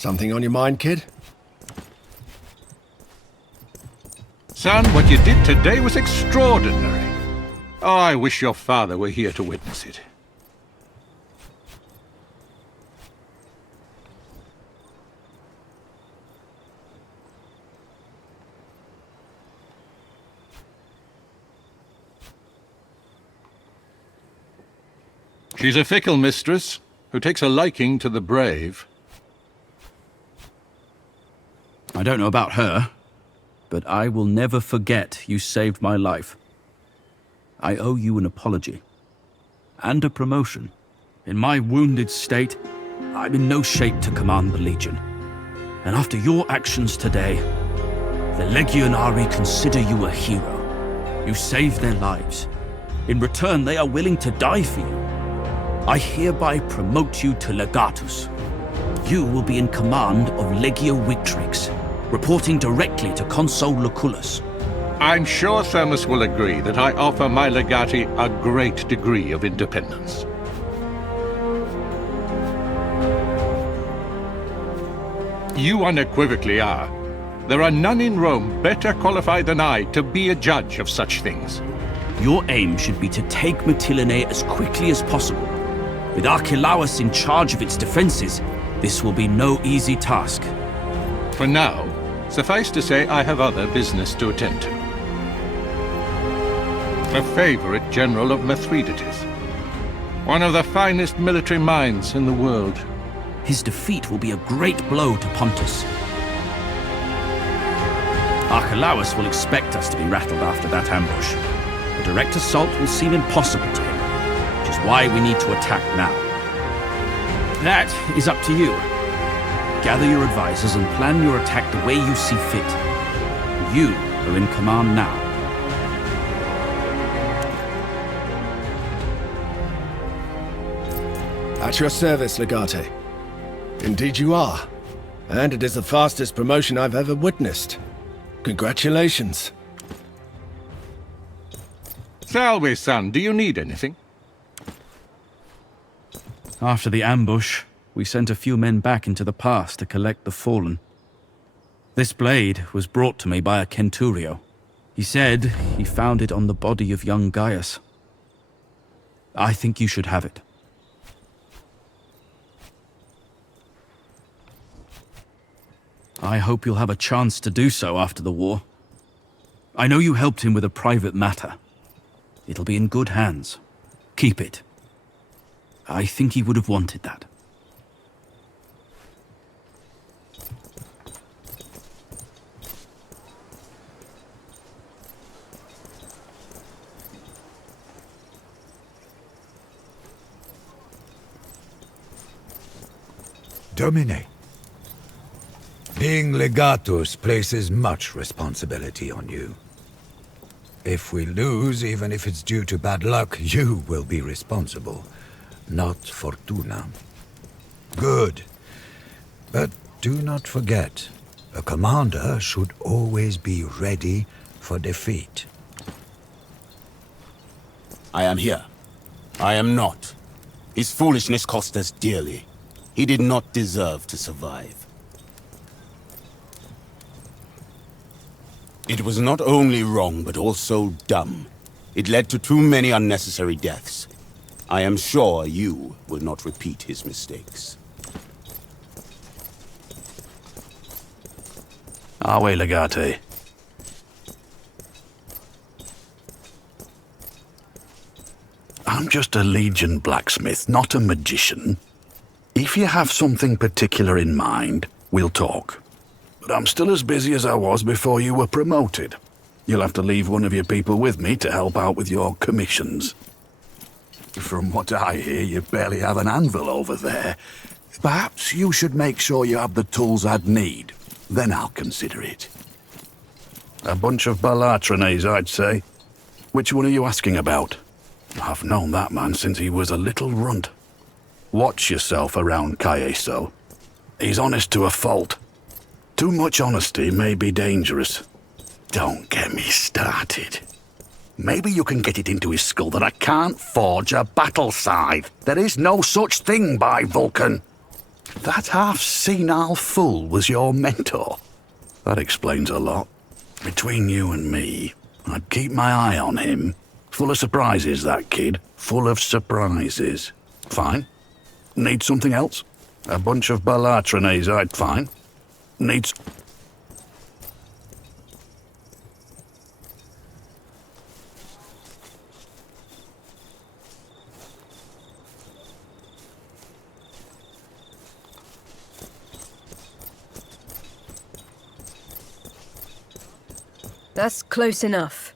Something on your mind, kid? Son, what you did today was extraordinary. Oh, I wish your father were here to witness it. She's a fickle mistress, who takes a liking to the brave. I don't know about her, but I will never forget you saved my life. I owe you an apology. And a promotion. In my wounded state, I'm in no shape to command the Legion. And after your actions today, the Legionari consider you a hero. You saved their lives. In return, they are willing to die for you. I hereby promote you to Legatus. You will be in command of Legio Victrix, reporting directly to Consul Lucullus. I'm sure Thermus will agree that I offer my legati a great degree of independence. You unequivocally are. There are none in Rome better qualified than I to be a judge of such things. Your aim should be to take Mytilene as quickly as possible. With Archelaus in charge of its defenses, this will be no easy task. For now, suffice to say I have other business to attend to. A favorite general of Mithridates. One of the finest military minds in the world. His defeat will be a great blow to Pontus. Archelaus will expect us to be rattled after that ambush. A direct assault will seem impossible to him, which is why we need to attack now. That is up to you. Gather your advisors and plan your attack the way you see fit. You are in command now. At your service, Legate. Indeed you are. And it is the fastest promotion I've ever witnessed. Congratulations. Salve, son. Do you need anything? After the ambush, we sent a few men back into the pass to collect the fallen. This blade was brought to me by a Centurio. He said he found it on the body of young Gaius. I think you should have it. I hope you'll have a chance to do so after the war. I know you helped him with a private matter. It'll be in good hands. Keep it. I think he would have wanted that. Domine. Being legatus places much responsibility on you. If we lose, even if it's due to bad luck, you will be responsible, not Fortuna. Good. But do not forget, a commander should always be ready for defeat. I am here. I am not. His foolishness cost us dearly. He did not deserve to survive. It was not only wrong, but also dumb. It led to too many unnecessary deaths. I am sure you will not repeat his mistakes. Awe, Legate. I'm just a Legion blacksmith, not a magician. If you have something particular in mind, we'll talk. But I'm still as busy as I was before you were promoted. You'll have to leave one of your people with me to help out with your commissions. From what I hear, you barely have an anvil over there. Perhaps you should make sure you have the tools I'd need. Then I'll consider it. A bunch of Balatronese, I'd say. Which one are you asking about? I've known that man since he was a little runt. Watch yourself around Caeso. He's honest to a fault. Too much honesty may be dangerous. Don't get me started. Maybe you can get it into his skull that I can't forge a battle scythe. There is no such thing by Vulcan. That half-senile fool was your mentor. That explains a lot. Between you and me, I'd keep my eye on him. Full of surprises, that kid. Full of surprises. Fine. Need something else? A bunch of Balatronese, I'd fine. Needs... That's close enough.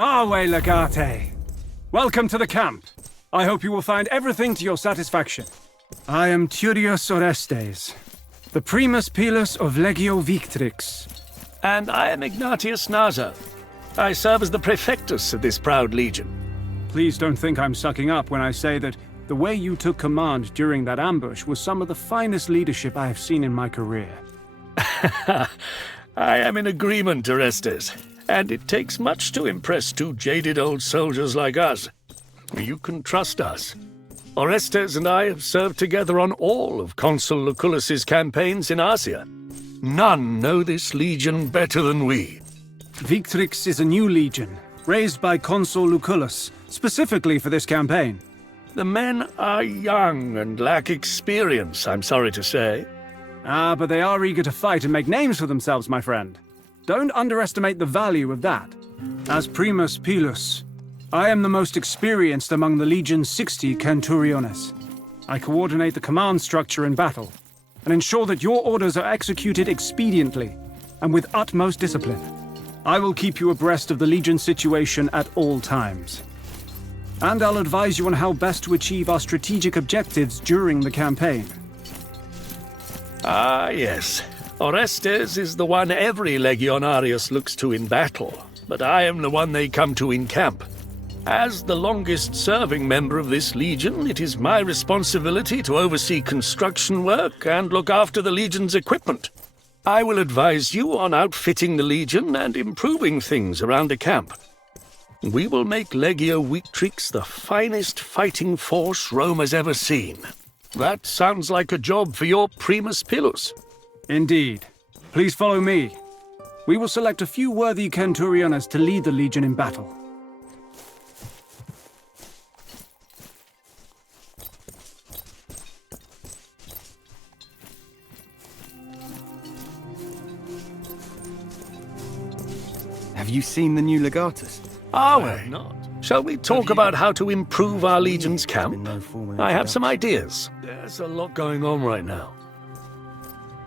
Arwe Legate! Welcome to the camp. I hope you will find everything to your satisfaction. I am Turius Orestes, the Primus Pilus of Legio Victrix. And I am Ignatius Naso. I serve as the Prefectus of this proud legion. Please don't think I'm sucking up when I say that the way you took command during that ambush was some of the finest leadership I have seen in my career. I am in agreement, Orestes. And it takes much to impress two jaded old soldiers like us. You can trust us. Orestes and I have served together on all of Consul Lucullus's campaigns in Asia. None know this legion better than we. Victrix is a new legion, raised by Consul Lucullus, specifically for this campaign. The men are young and lack experience, I'm sorry to say. Ah, but they are eager to fight and make names for themselves, my friend. Don't underestimate the value of that. As Primus Pilus, I am the most experienced among the Legion's 60 Centuriones. I coordinate the command structure in battle, and ensure that your orders are executed expediently, and with utmost discipline. I will keep you abreast of the Legion's situation at all times. And I'll advise you on how best to achieve our strategic objectives during the campaign. Ah, yes. Orestes is the one every Legionarius looks to in battle, but I am the one they come to in camp. As the longest-serving member of this legion, it is my responsibility to oversee construction work and look after the legion's equipment. I will advise you on outfitting the legion and improving things around the camp. We will make Legio Victrix the finest fighting force Rome has ever seen. That sounds like a job for your Primus Pilus. Indeed. Please follow me. We will select a few worthy Centuriones to lead the Legion in battle. Have you seen the new Legatus? Are we not? Shall we talk about how to improve our Legion's camp? I have some ideas. There's a lot going on right now.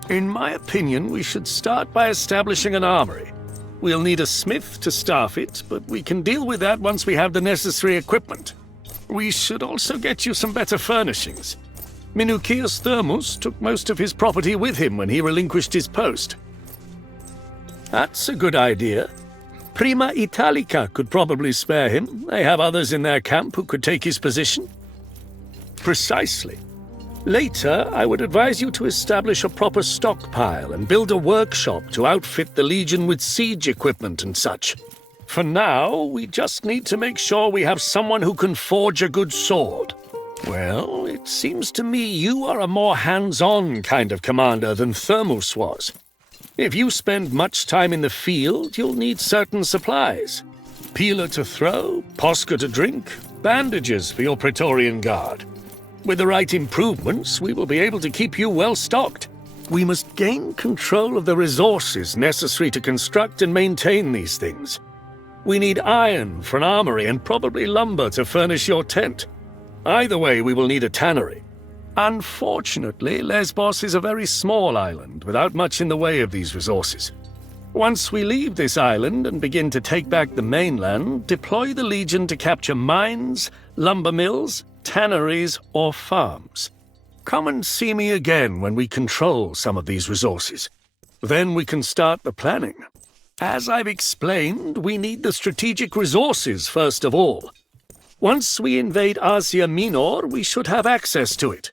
In my opinion, we should start by establishing an armory. We'll need a smith to staff it, but we can deal with that once we have the necessary equipment. We should also get you some better furnishings. Minucius Thermus took most of his property with him when he relinquished his post. That's a good idea. Prima Italica could probably spare him. They have others in their camp who could take his position. Precisely. Later, I would advise you to establish a proper stockpile and build a workshop to outfit the Legion with siege equipment and such. For now, we just need to make sure we have someone who can forge a good sword. Well, it seems to me you are a more hands-on kind of commander than Thermus was. If you spend much time in the field, you'll need certain supplies. Peeler to throw, posca to drink, bandages for your Praetorian Guard. With the right improvements, we will be able to keep you well stocked. We must gain control of the resources necessary to construct and maintain these things. We need iron for an armory and probably lumber to furnish your tent. Either way, we will need a tannery. Unfortunately, Lesbos is a very small island without much in the way of these resources. Once we leave this island and begin to take back the mainland, deploy the Legion to capture mines, lumber mills, tanneries, or farms. Come and see me again when we control some of these resources. Then we can start the planning. As I've explained, we need the strategic resources first of all. Once we invade Asia Minor, we should have access to it.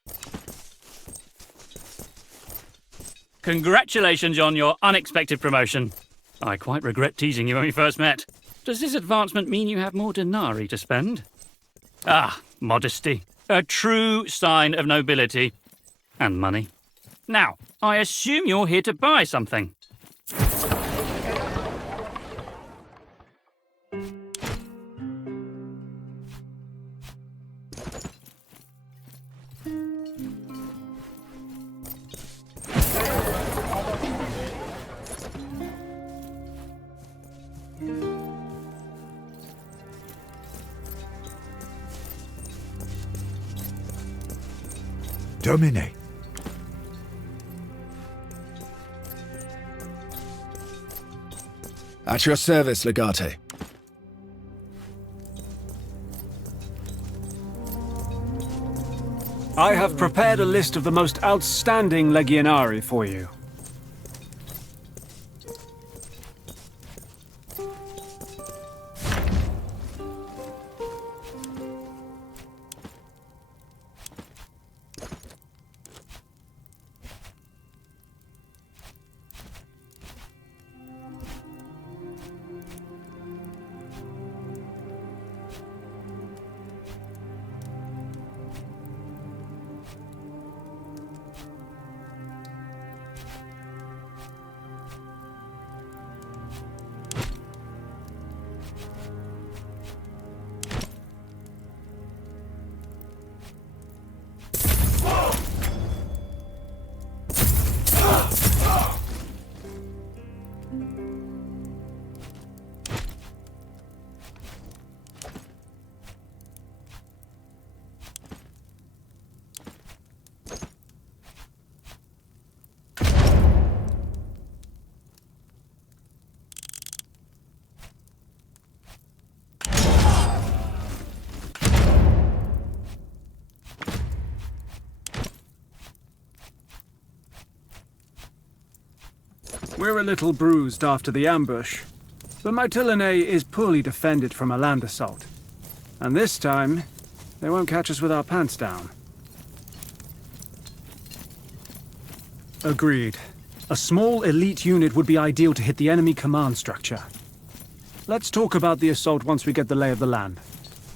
Congratulations on your unexpected promotion. I quite regret teasing you when we first met. Does this advancement mean you have more denarii to spend? Ah, modesty. A true sign of nobility. And money. Now, I assume you're here to buy something. Domine. At your service, Legate. I have prepared a list of the most outstanding Legionari for you. We're a little bruised after the ambush, but Mytilene is poorly defended from a land assault. And this time, they won't catch us with our pants down. Agreed. A small elite unit would be ideal to hit the enemy command structure. Let's talk about the assault once we get the lay of the land.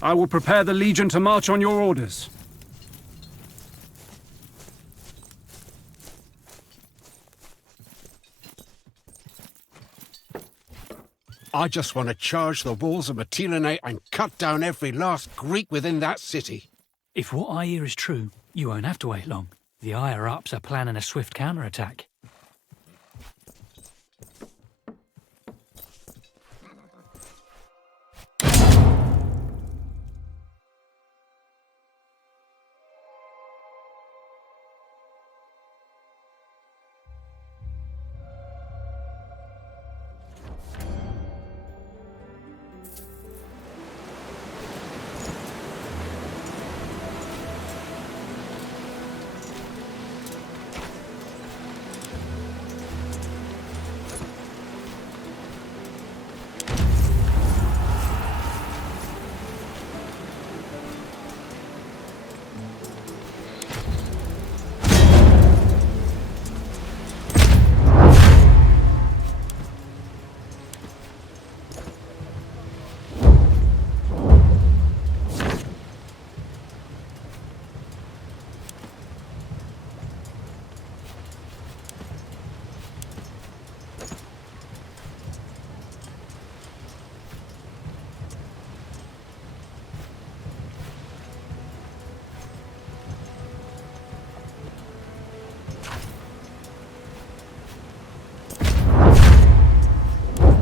I will prepare the Legion to march on your orders. I just want to charge the walls of Mytilene and cut down every last Greek within that city. If what I hear is true, you won't have to wait long. The higher-ups are planning a swift counterattack.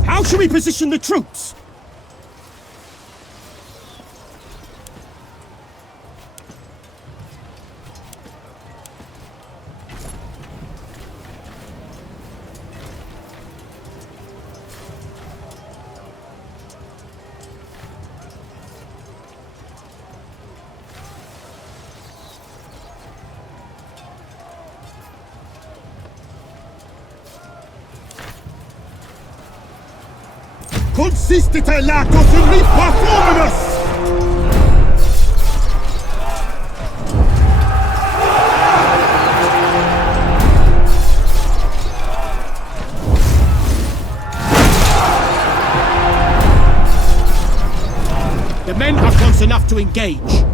How should we position the troops? Consistite lactos in ripa formimus! The men are close enough to engage.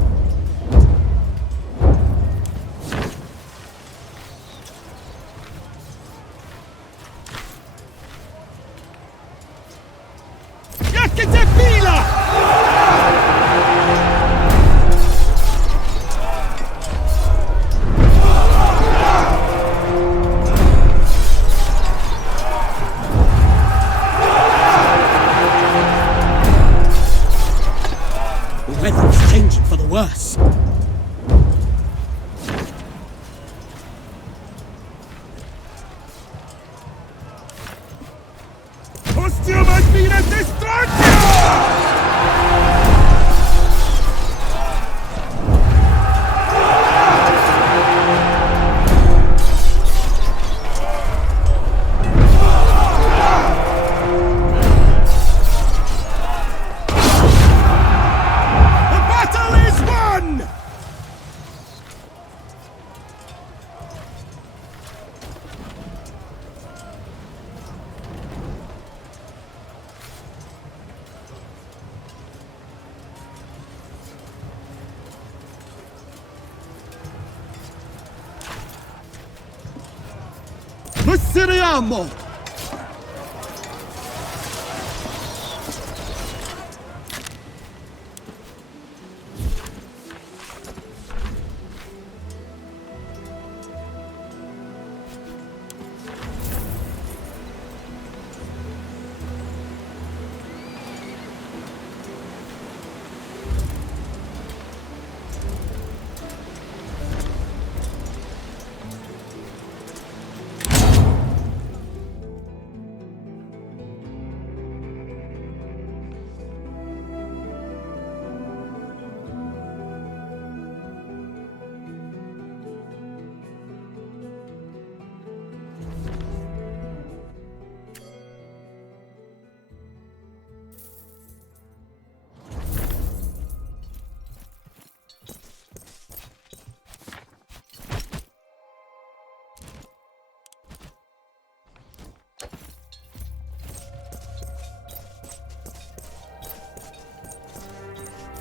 Siriamo!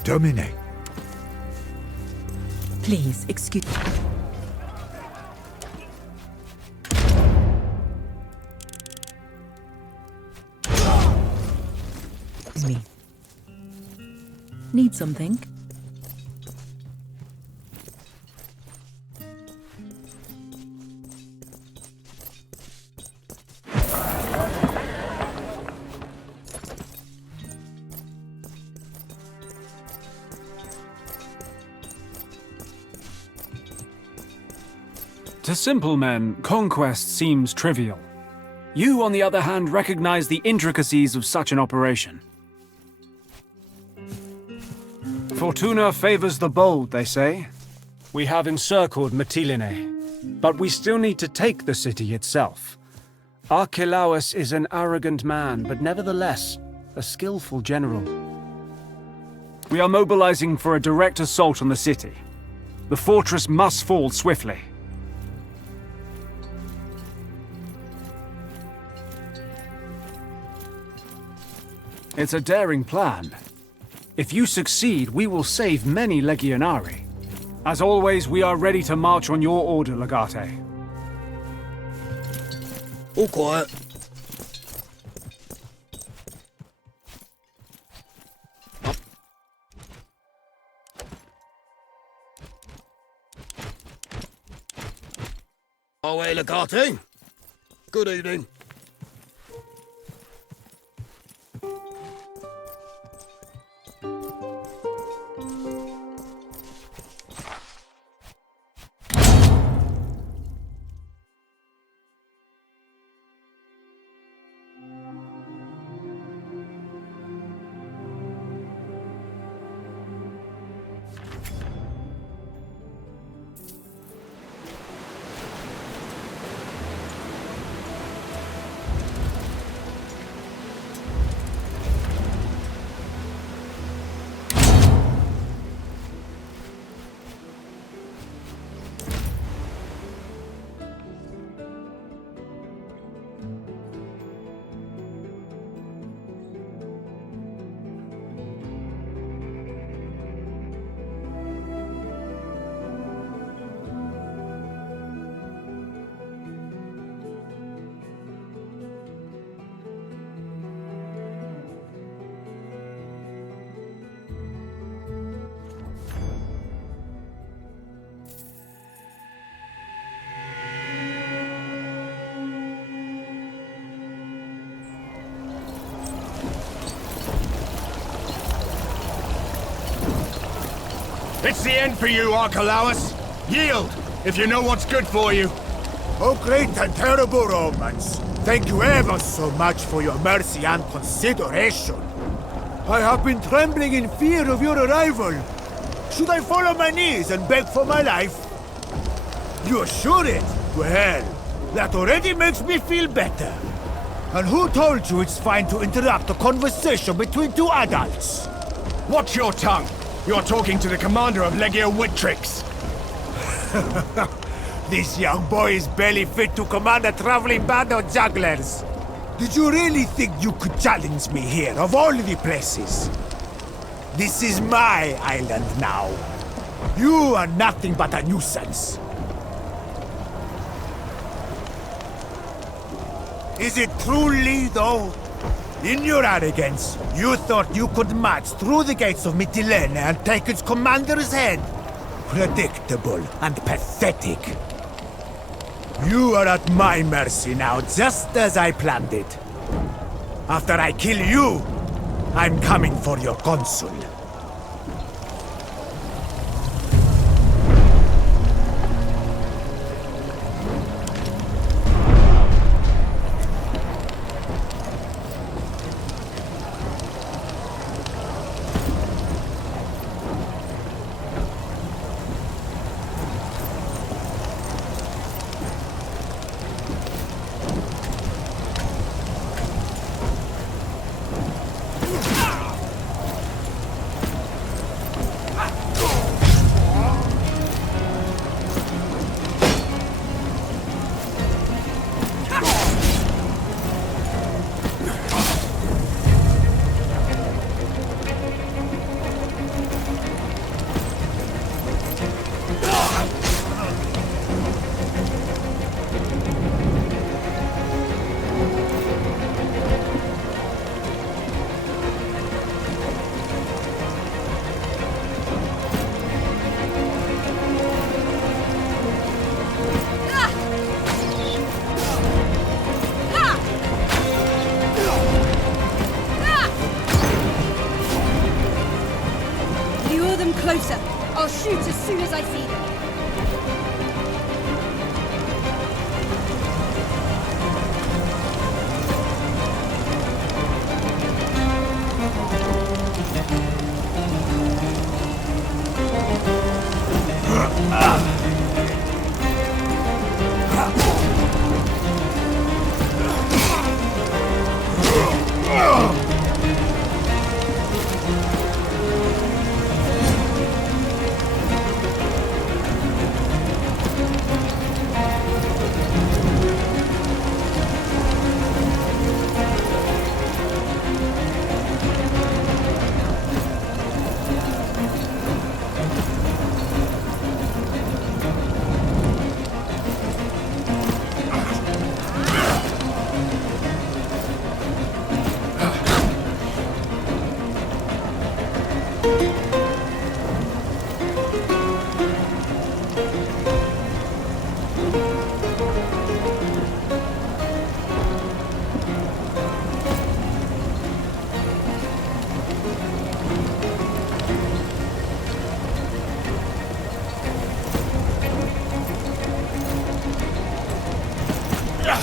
Domine. Please, excuse... me. Need something? To simple men, conquest seems trivial. You, on the other hand, recognize the intricacies of such an operation. Fortuna favors the bold, they say. We have encircled Mytilene, but we still need to take the city itself. Archelaus is an arrogant man, but nevertheless, a skillful general. We are mobilizing for a direct assault on the city. The fortress must fall swiftly. It's a daring plan. If you succeed, we will save many Legionari. As always, we are ready to march on your order, Legate. All quiet. Away, Legate. Good evening. It's the end for you, Archelaus. Yield, if you know what's good for you. Oh, great and terrible Romans, thank you ever so much for your mercy and consideration. I have been trembling in fear of your arrival. Should I fall on my knees and beg for my life? You assure it? Well, that already makes me feel better. And who told you it's fine to interrupt a conversation between two adults? Watch your tongue. You're talking to the commander of Legio Victrix. This young boy is barely fit to command a traveling band of jugglers. Did you really think you could challenge me here, of all the places? This is my island now. You are nothing but a nuisance. Is it truly, though? In your arrogance, you thought you could march through the gates of Mytilene and take its commander's head? Predictable and pathetic. You are at my mercy now, just as I planned it. After I kill you, I'm coming for your consul. closer. I'll shoot as soon as I see them.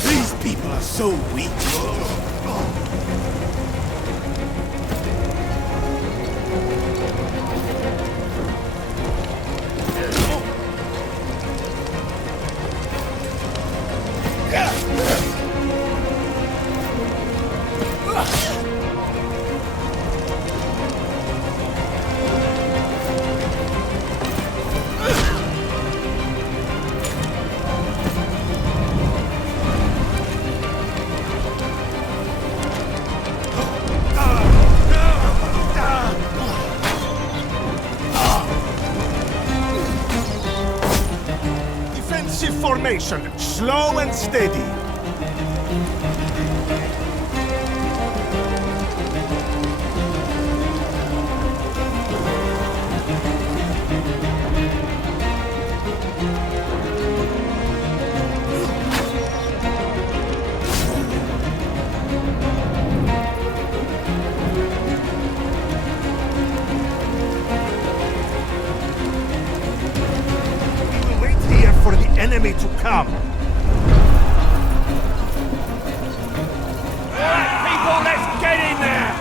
These people are so weak. Defensive formation, slow and steady. For the enemy to come. Alright, people, let's get in there!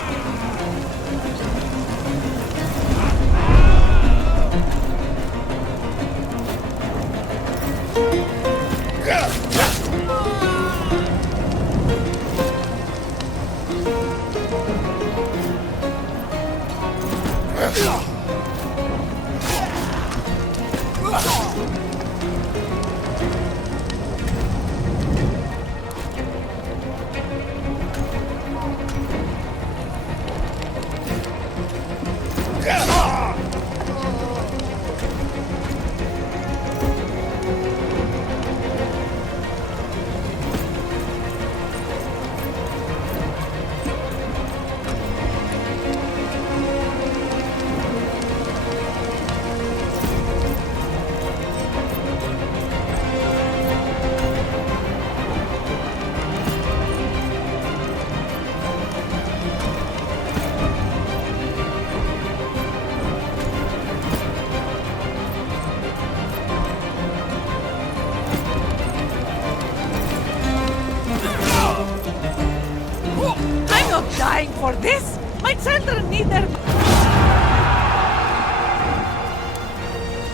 I'm not dying for this! My children need their...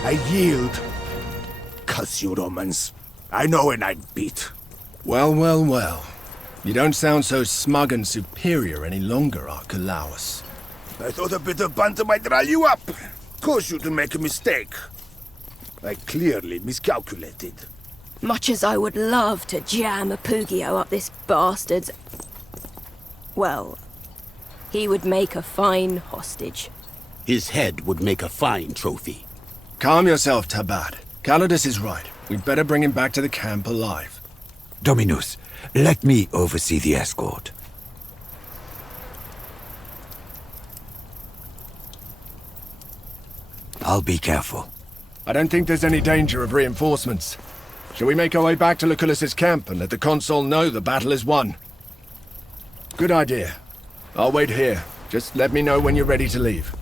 I yield. Cuss you, Romans. I know when I'm beat. Well, well, well. You don't sound so smug and superior any longer, Archelaus. I thought a bit of banter might rile you up. Cause you to make a mistake. I clearly miscalculated. Much as I would love to jam a Pugio up this bastard's... Well, he would make a fine hostage. His head would make a fine trophy. Calm yourself, Tabad. Calidus is right. We'd better bring him back to the camp alive. Dominus, let me oversee the escort. I'll be careful. I don't think there's any danger of reinforcements. Shall we make our way back to Lucullus's camp and let the consul know the battle is won? Good idea. I'll wait here. Just let me know when you're ready to leave.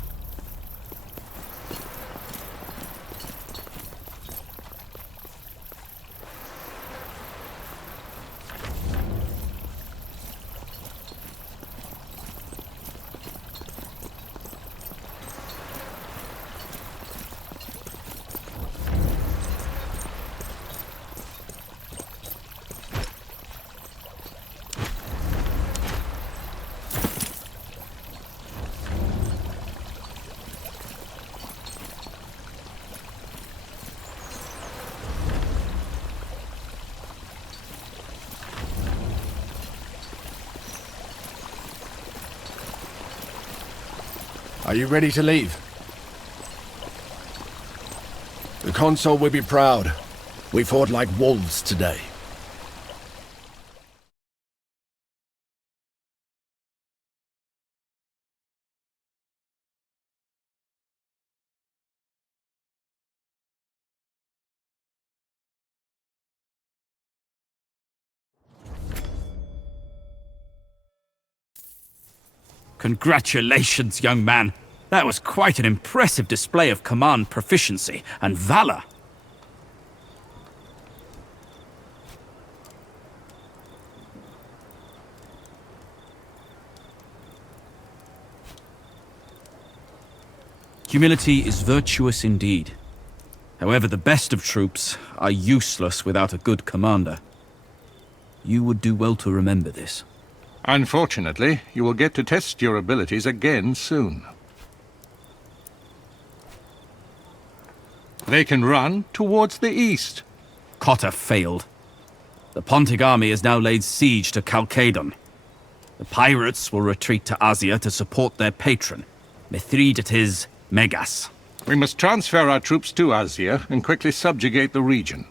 Are you ready to leave? The consul will be proud. We fought like wolves today. Congratulations, young man. That was quite an impressive display of command proficiency and valor. Humility is virtuous indeed. However, the best of troops are useless without a good commander. You would do well to remember this. Unfortunately, you will get to test your abilities again soon. They can run towards the east. Cotta failed. The Pontic army has now laid siege to Chalcedon. The pirates will retreat to Asia to support their patron, Mithridates Megas. We must transfer our troops to Asia and quickly subjugate the region.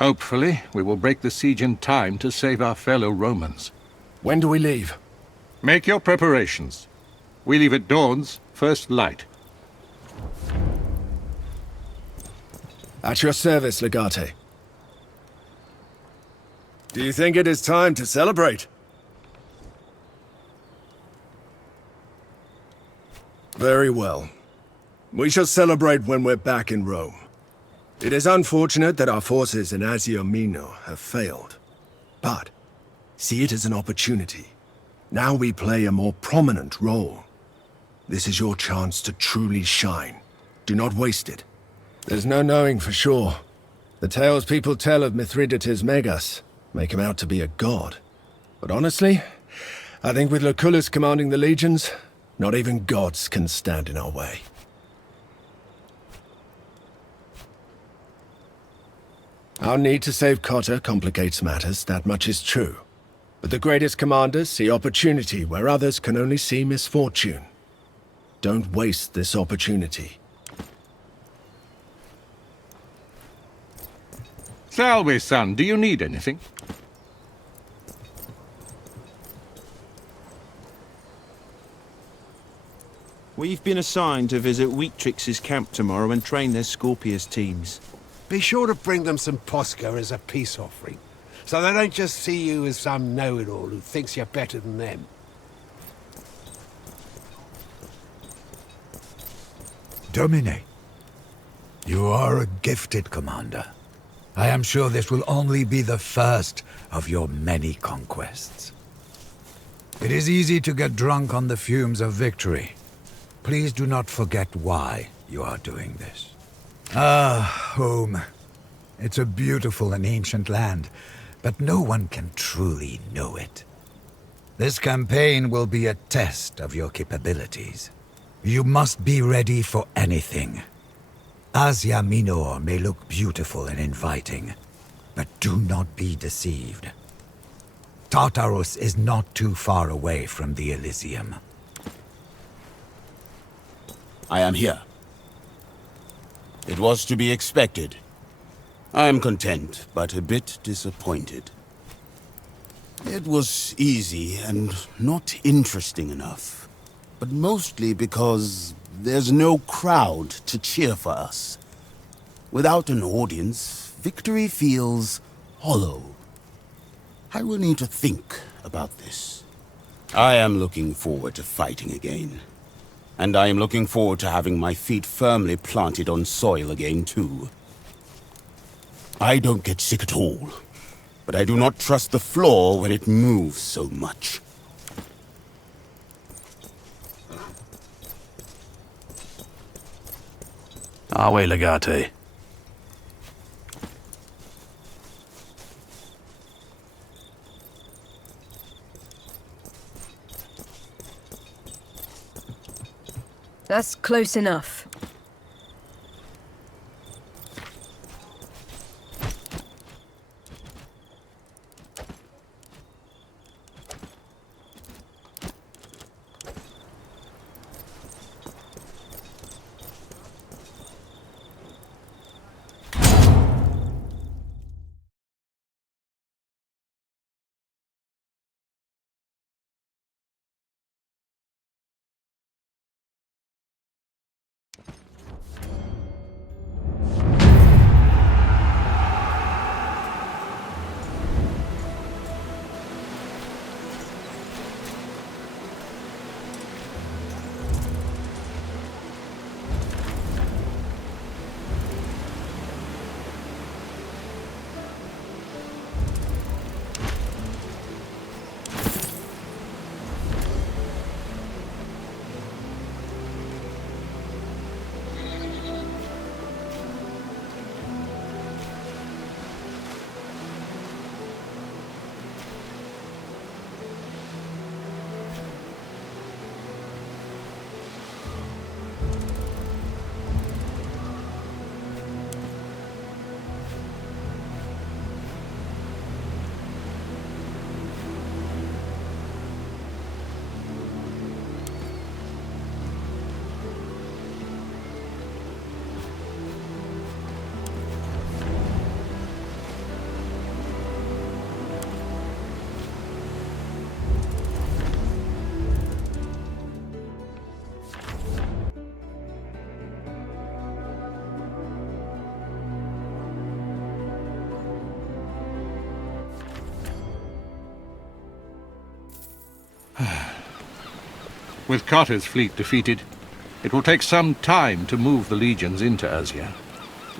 Hopefully, we will break the siege in time to save our fellow Romans. When do we leave? Make your preparations. We leave at dawn's first light. At your service, Legate. Do you think it is time to celebrate? Very well. We shall celebrate when we're back in Rome. It is unfortunate that our forces in Asia Minor have failed. But see it as an opportunity. Now we play a more prominent role. This is your chance to truly shine. Do not waste it. There's no knowing for sure. The tales people tell of Mithridates Megas make him out to be a god. But honestly, I think with Lucullus commanding the legions, not even gods can stand in our way. Our need to save Cotta complicates matters, that much is true. But the greatest commanders see opportunity where others can only see misfortune. Don't waste this opportunity. Salve, son. Do you need anything? We've been assigned to visit Weatrix's camp tomorrow and train their Scorpius teams. Be sure to bring them some Posca as a peace offering, so they don't just see you as some know-it-all who thinks you're better than them. Domine, you are a gifted commander. I am sure this will only be the first of your many conquests. It is easy to get drunk on the fumes of victory. Please do not forget why you are doing this. Ah, home. It's a beautiful and ancient land, but no one can truly know it. This campaign will be a test of your capabilities. You must be ready for anything. Asia Minor may look beautiful and inviting, but do not be deceived. Tartarus is not too far away from the Elysium. I am here. It was to be expected. I am content, but a bit disappointed. It was easy and not interesting enough, but mostly because there's no crowd to cheer for us. Without an audience, victory feels hollow. I will need to think about this. I am looking forward to fighting again. And I am looking forward to having my feet firmly planted on soil again, too. I don't get sick at all, but I do not trust the floor when it moves so much. Awe, Legate. That's close enough. With Carter's fleet defeated, it will take some time to move the legions into Asia.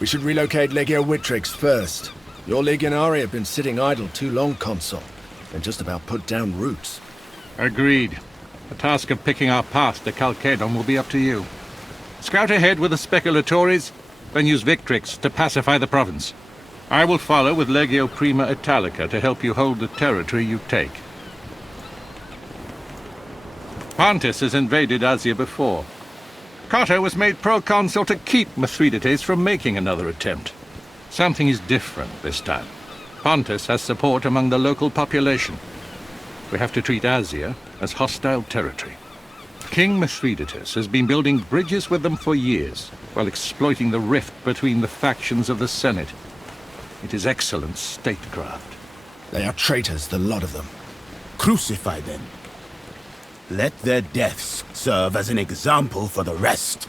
We should relocate Legio Witrix first. Your Legionari have been sitting idle too long, Consul, and just about put down roots. Agreed. The task of picking our path to Chalcedon will be up to you. Scout ahead with the Speculatores, then use Victrix to pacify the province. I will follow with Legio Prima Italica to help you hold the territory you take. Pontus has invaded Asia before. Carter was made proconsul to keep Mithridates from making another attempt. Something is different this time. Pontus has support among the local population. We have to treat Asia as hostile territory. King Mithridates has been building bridges with them for years, while exploiting the rift between the factions of the Senate. It is excellent statecraft. They are traitors, the lot of them. Crucify them. Let their deaths serve as an example for the rest.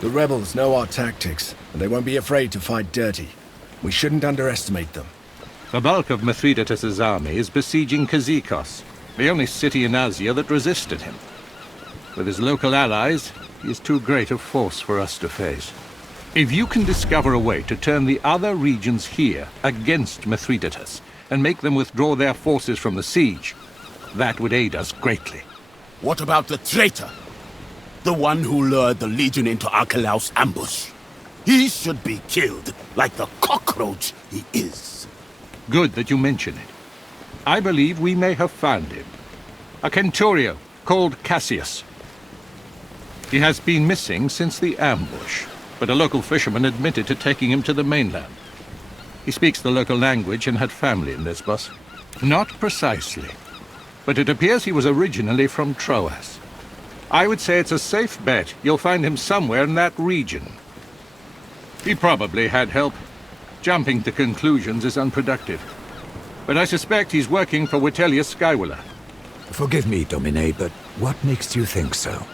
The rebels know our tactics, and they won't be afraid to fight dirty. We shouldn't underestimate them. The bulk of Mithridates' army is besieging Kazikos, the only city in Asia that resisted him. With his local allies, he is too great a force for us to face. If you can discover a way to turn the other regions here against Mithridates, and make them withdraw their forces from the siege, that would aid us greatly. What about the traitor? The one who lured the Legion into Archelaus' ambush? He should be killed, like the cockroach he is. Good that you mention it. I believe we may have found him. A Centurio called Cassius. He has been missing since the ambush, but a local fisherman admitted to taking him to the mainland. He speaks the local language and had family in Lesbos. Not precisely, but it appears he was originally from Troas. I would say it's a safe bet you'll find him somewhere in that region. He probably had help. Jumping to conclusions is unproductive. But I suspect he's working for Vitellius Skywiller. Forgive me, Domine, but what makes you think so?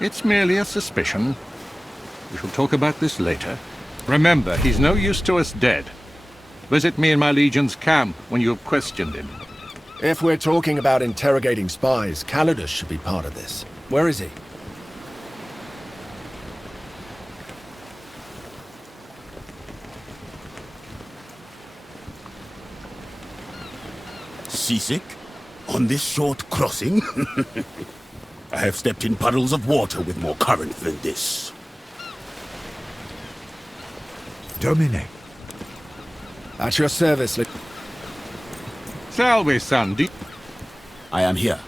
It's merely a suspicion. We shall talk about this later. Remember, he's no use to us dead. Visit me in my Legion's camp when you have questioned him. If we're talking about interrogating spies, Calidus should be part of this. Where is he? Seasick? On this short crossing? I have stepped in puddles of water with more current than this. Domine. At your service, Salve, Sandy. I am here.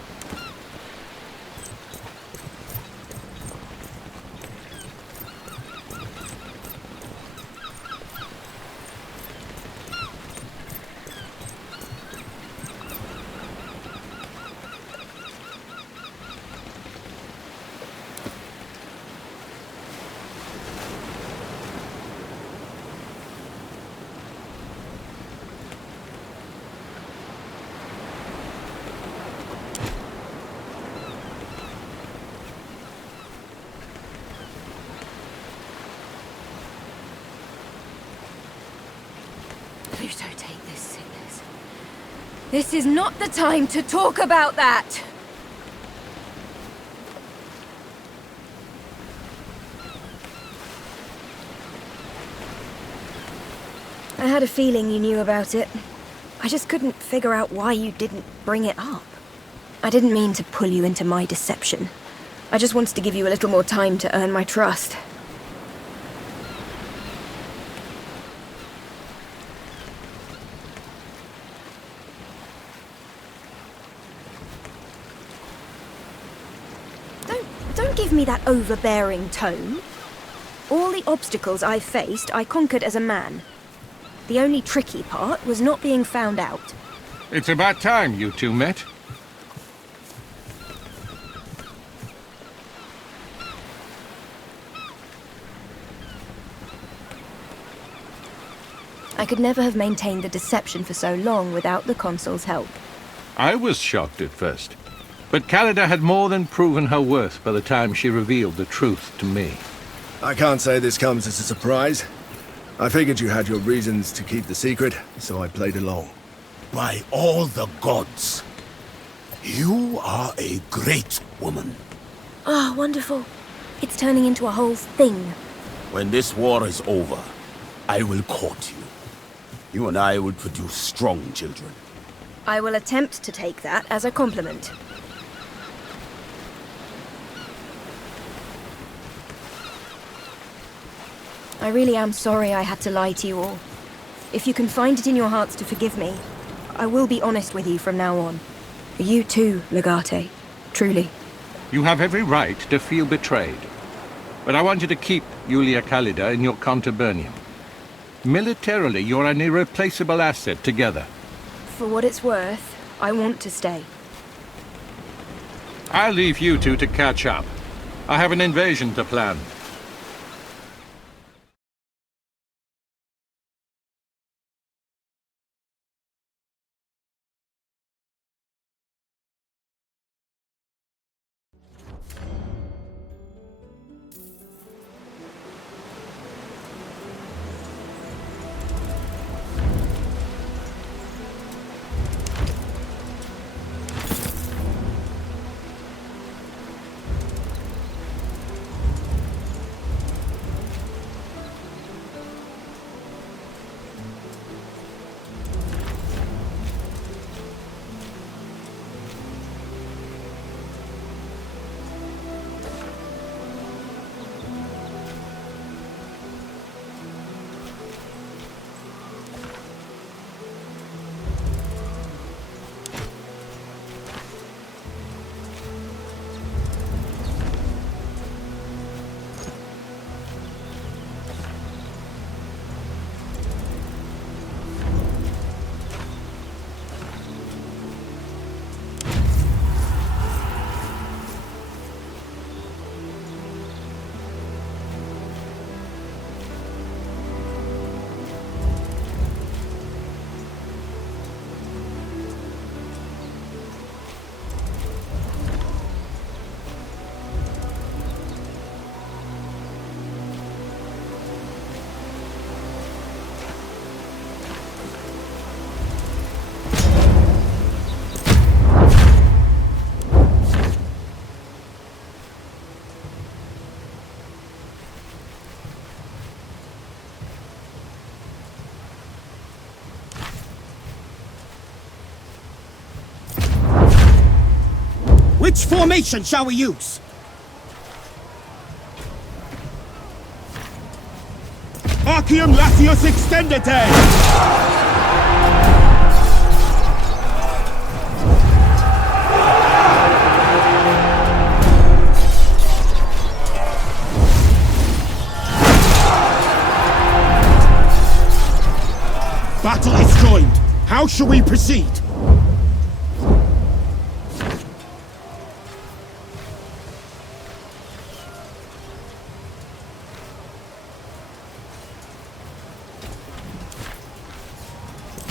Pluto, take this sickness. This is not the time to talk about that! I had a feeling you knew about it. I just couldn't figure out why you didn't bring it up. I didn't mean to pull you into my deception. I just wanted to give you a little more time to earn my trust. Don't give me that overbearing tone. All the obstacles I faced, I conquered as a man. The only tricky part was not being found out. It's about time you two met. I could never have maintained the deception for so long without the consul's help. I was shocked at first, but Callida had more than proven her worth by the time she revealed the truth to me. I can't say this comes as a surprise. I figured you had your reasons to keep the secret, so I played along. By all the gods, you are a great woman. Oh, wonderful. It's turning into a whole thing. When this war is over, I will court you. You and I will produce strong children. I will attempt to take that as a compliment. I really am sorry I had to lie to you all. If you can find it in your hearts to forgive me, I will be honest with you from now on. You too, Legate. Truly. You have every right to feel betrayed. But I want you to keep Julia Callida in your contubernum. Militarily, you're an irreplaceable asset together. For what it's worth, I want to stay. I'll leave you two to catch up. I have an invasion to plan. Which formation shall we use? Arcium Latius Extendite! Battle is joined. How shall we proceed?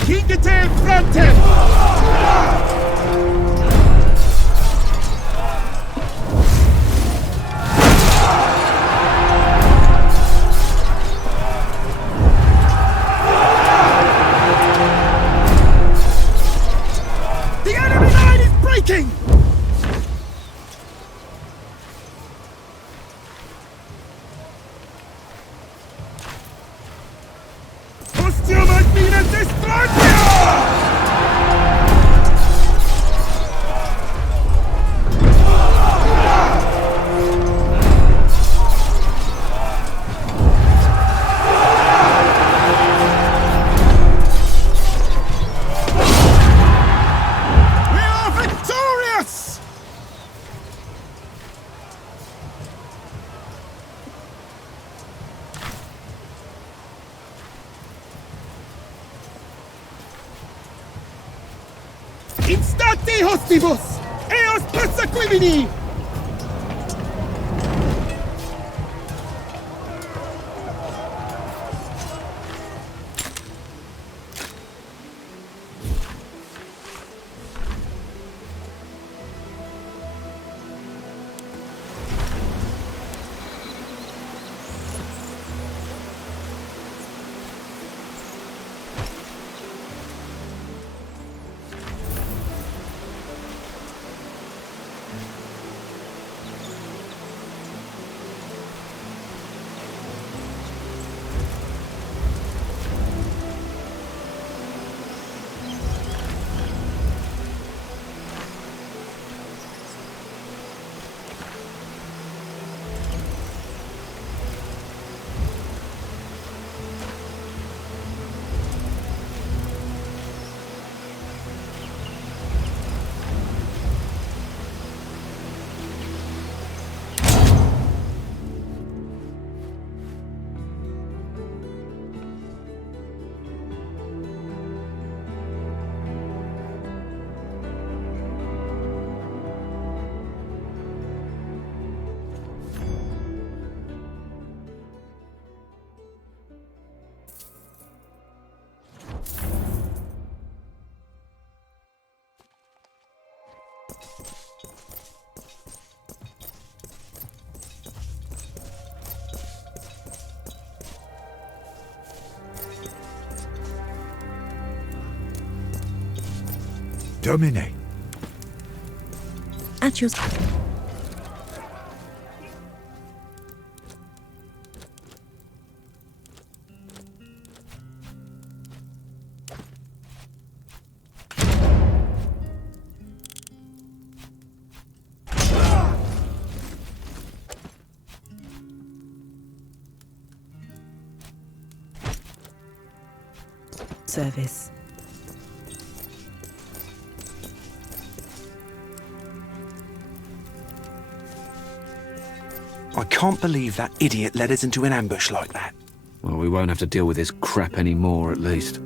Kingete Fronten! The enemy line is breaking! Ostium ad minem destructio! We are victorious! Instati hostibus! Eos persequimini! Domine. At your... service. I can't believe that idiot led us into an ambush like that. Well, we won't have to deal with his crap anymore, at least.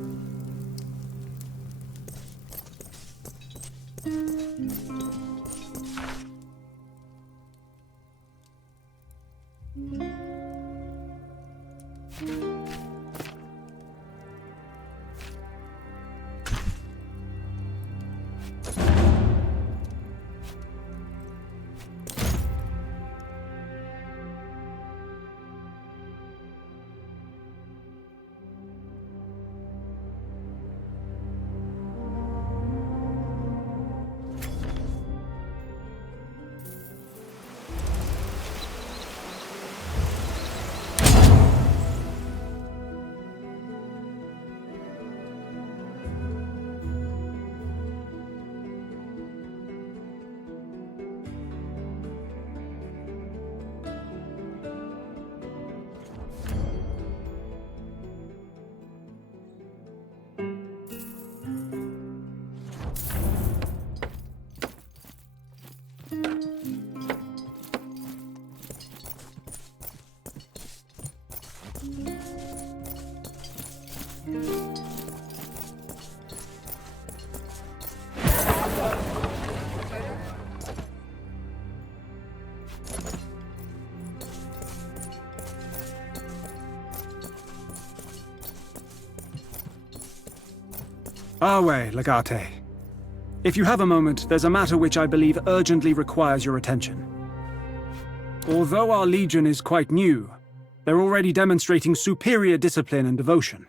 Awe, Legate. If you have a moment, there's a matter which I believe urgently requires your attention. Although our legion is quite new, they're already demonstrating superior discipline and devotion.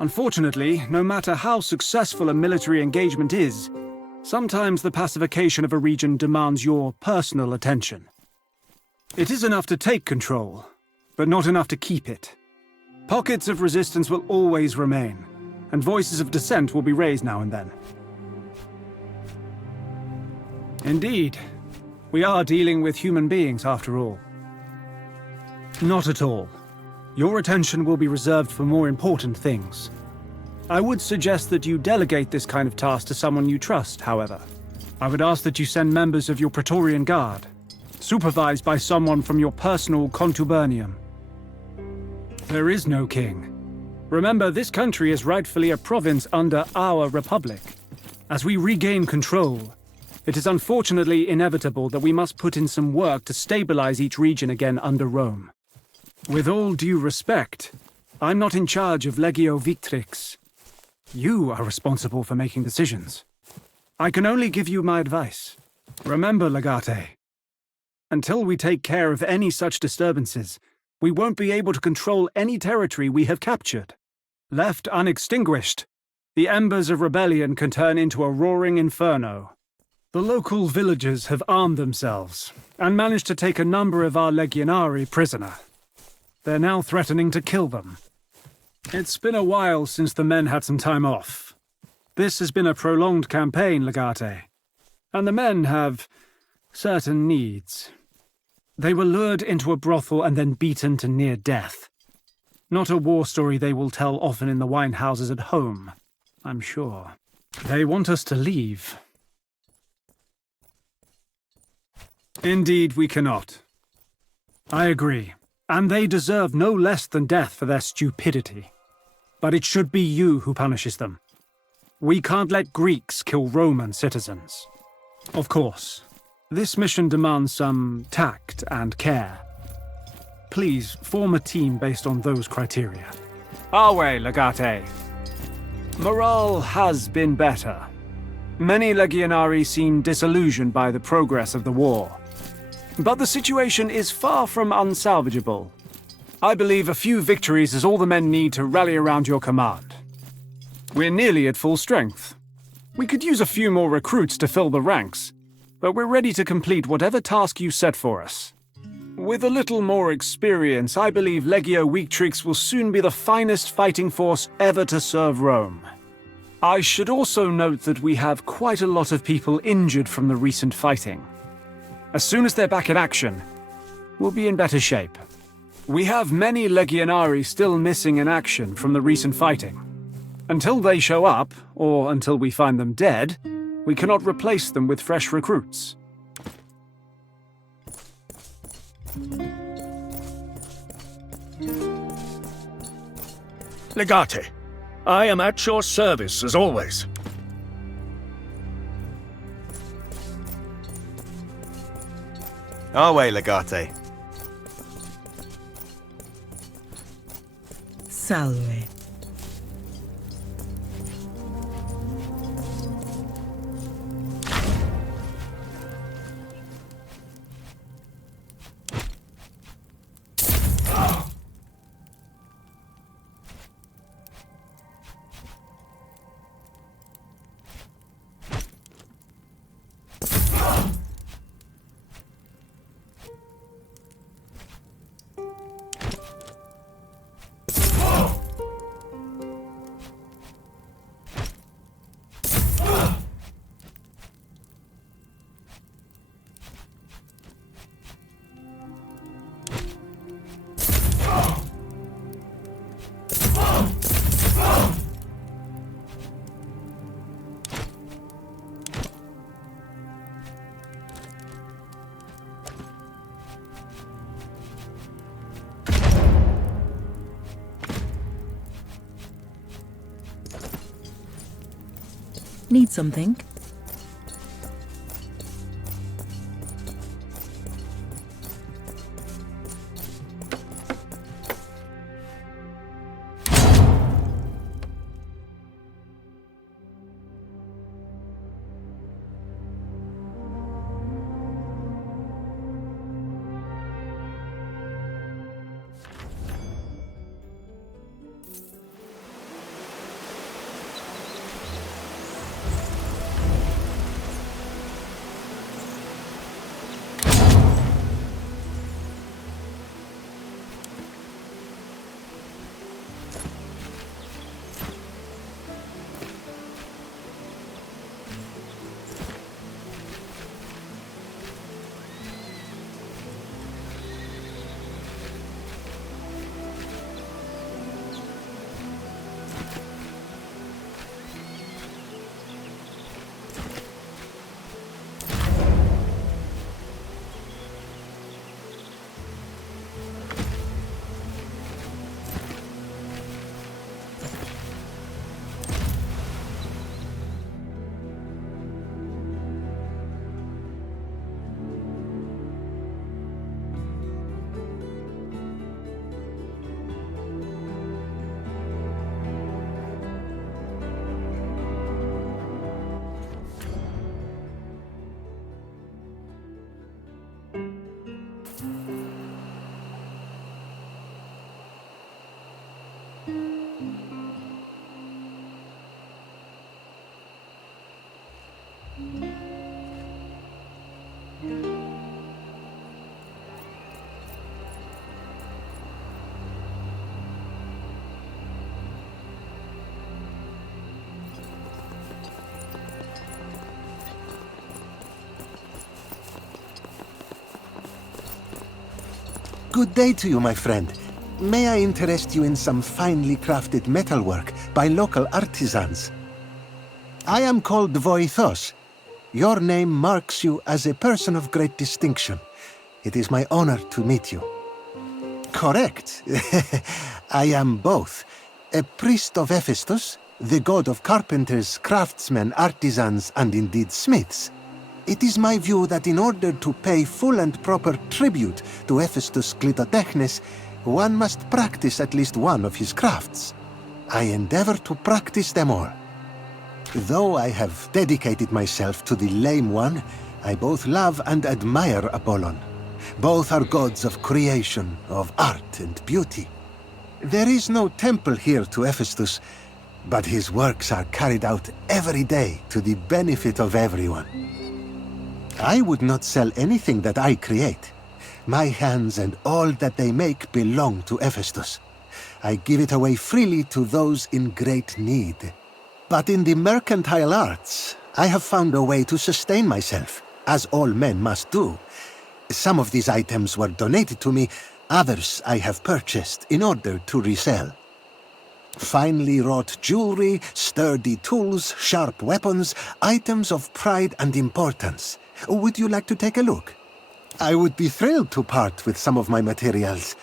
Unfortunately, no matter how successful a military engagement is, sometimes the pacification of a region demands your personal attention. It is enough to take control, but not enough to keep it. Pockets of resistance will always remain, and voices of dissent will be raised now and then. Indeed, we are dealing with human beings after all. Not at all. Your attention will be reserved for more important things. I would suggest that you delegate this kind of task to someone you trust, however. I would ask that you send members of your Praetorian Guard, supervised by someone from your personal contubernium. There is no king. Remember, this country is rightfully a province under our republic. As we regain control, it is unfortunately inevitable that we must put in some work to stabilize each region again under Rome. With all due respect, I'm not in charge of Legio Victrix. You are responsible for making decisions. I can only give you my advice. Remember, Legate, until we take care of any such disturbances, we won't be able to control any territory we have captured. Left unextinguished, the embers of rebellion can turn into a roaring inferno. The local villagers have armed themselves and managed to take a number of our legionari prisoner. They're now threatening to kill them. It's been a while since the men had some time off. This has been a prolonged campaign, Legate, and the men have certain needs. They were lured into a brothel and then beaten to near death. Not a war story they will tell often in the wine houses at home, I'm sure. They want us to leave. Indeed, we cannot. I agree, and they deserve no less than death for their stupidity. But it should be you who punishes them. We can't let Greeks kill Roman citizens. Of course, this mission demands some tact and care. Please, form a team based on those criteria. Awe, Legate. Morale has been better. Many Legionari seem disillusioned by the progress of the war. But the situation is far from unsalvageable. I believe a few victories is all the men need to rally around your command. We're nearly at full strength. We could use a few more recruits to fill the ranks, but we're ready to complete whatever task you set for us. With a little more experience, I believe Legio Weaktrix will soon be the finest fighting force ever to serve Rome. I should also note that we have quite a lot of people injured from the recent fighting. As soon as they're back in action, we'll be in better shape. We have many Legionari still missing in action from the recent fighting. Until they show up, or until we find them dead, we cannot replace them with fresh recruits. Legate, I am at your service as always. Our way, Legate. Salve. Need something? Good day to you, my friend. May I interest you in some finely crafted metalwork by local artisans? I am called Voithos. Your name marks you as a person of great distinction. It is my honor to meet you. Correct. I am both. A priest of Hephaestus, the god of carpenters, craftsmen, artisans, and indeed smiths. It is my view that in order to pay full and proper tribute to Hephaestus Klitotechnes, one must practice at least one of his crafts. I endeavor to practice them all. Though I have dedicated myself to the Lame One, I both love and admire Apollon. Both are gods of creation, of art and beauty. There is no temple here to Hephaestus, but his works are carried out every day to the benefit of everyone. I would not sell anything that I create. My hands and all that they make belong to Hephaestus. I give it away freely to those in great need. But in the mercantile arts, I have found a way to sustain myself, as all men must do. Some of these items were donated to me, others I have purchased in order to resell. Finely wrought jewelry, sturdy tools, sharp weapons, items of pride and importance. Would you like to take a look? I would be thrilled to part with some of my materials.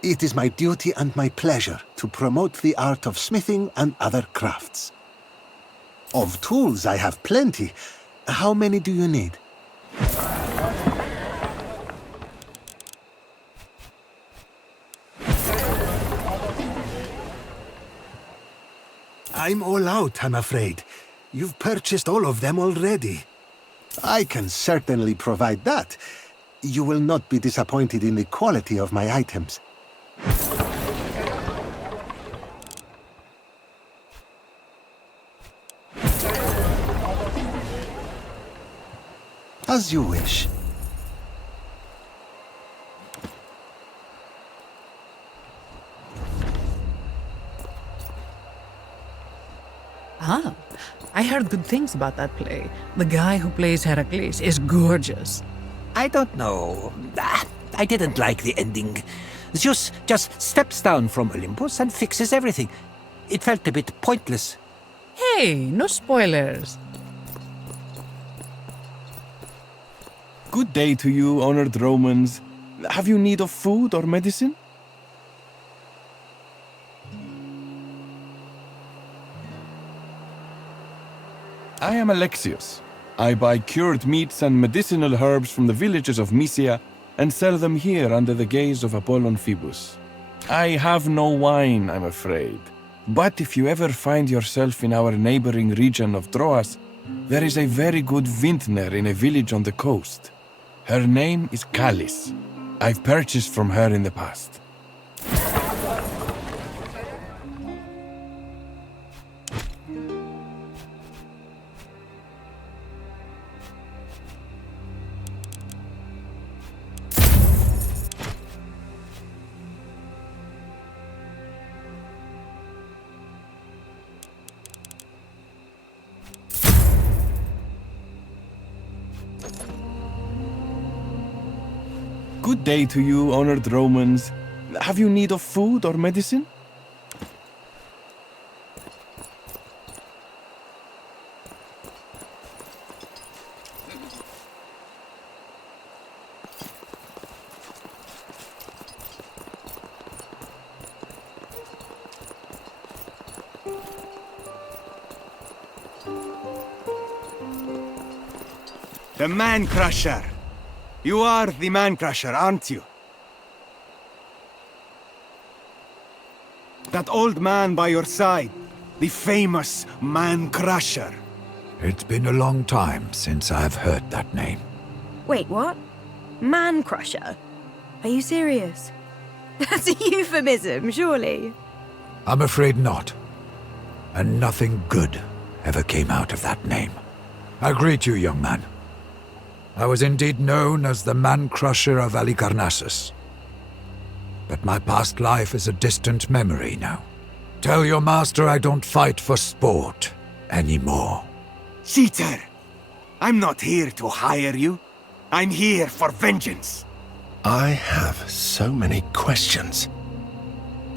It is my duty and my pleasure to promote the art of smithing and other crafts. Of tools I have plenty. How many do you need? I'm all out, I'm afraid. You've purchased all of them already. I can certainly provide that. You will not be disappointed in the quality of my items. As you wish. Ah, I heard good things about that play. The guy who plays Heracles is gorgeous. I don't know. I didn't like the ending. Zeus just steps down from Olympus and fixes everything. It felt a bit pointless. Hey, no spoilers. Good day to you, honored Romans. Have you need of food or medicine? I am Alexios. I buy cured meats and medicinal herbs from the villages of Mysia and sell them here under the gaze of Apollon Phoebus. I have no wine, I'm afraid. But if you ever find yourself in our neighboring region of Troas, there is a very good vintner in a village on the coast. Her name is Callis. I've purchased from her in the past. Good day to you, honored Romans. Have you need of food or medicine? The Man-Crusher. You are the Man-Crusher, aren't you? That old man by your side. The famous Man-Crusher. It's been a long time since I've heard that name. Wait, what? Man-Crusher? Are you serious? That's a euphemism, surely. I'm afraid not. And nothing good ever came out of that name. I greet you, young man. I was indeed known as the Man-Crusher of Halicarnassus. But my past life is a distant memory now. Tell your master I don't fight for sport anymore. Cheater! I'm not here to hire you. I'm here for vengeance. I have so many questions.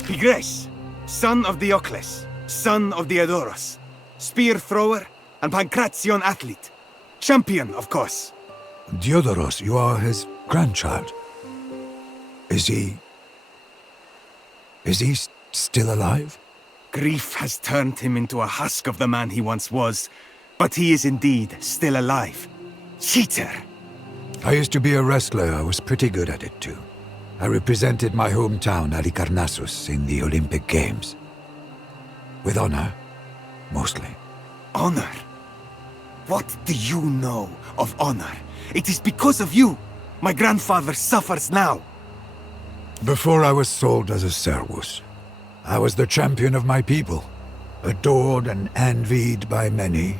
Pigres, son of Diocles, son of Diodorus, spear thrower and Pancration athlete. Champion, of course. Diodorus, you are his grandchild. Is he still alive? Grief has turned him into a husk of the man he once was, but he is indeed still alive. Cheater! I used to be a wrestler. I was pretty good at it too. I represented my hometown, Halicarnassus, in the Olympic Games. With honor, mostly. Honor? What do you know of honor? It is because of you my grandfather suffers now. Before I was sold as a servus, I was the champion of my people, adored and envied by many.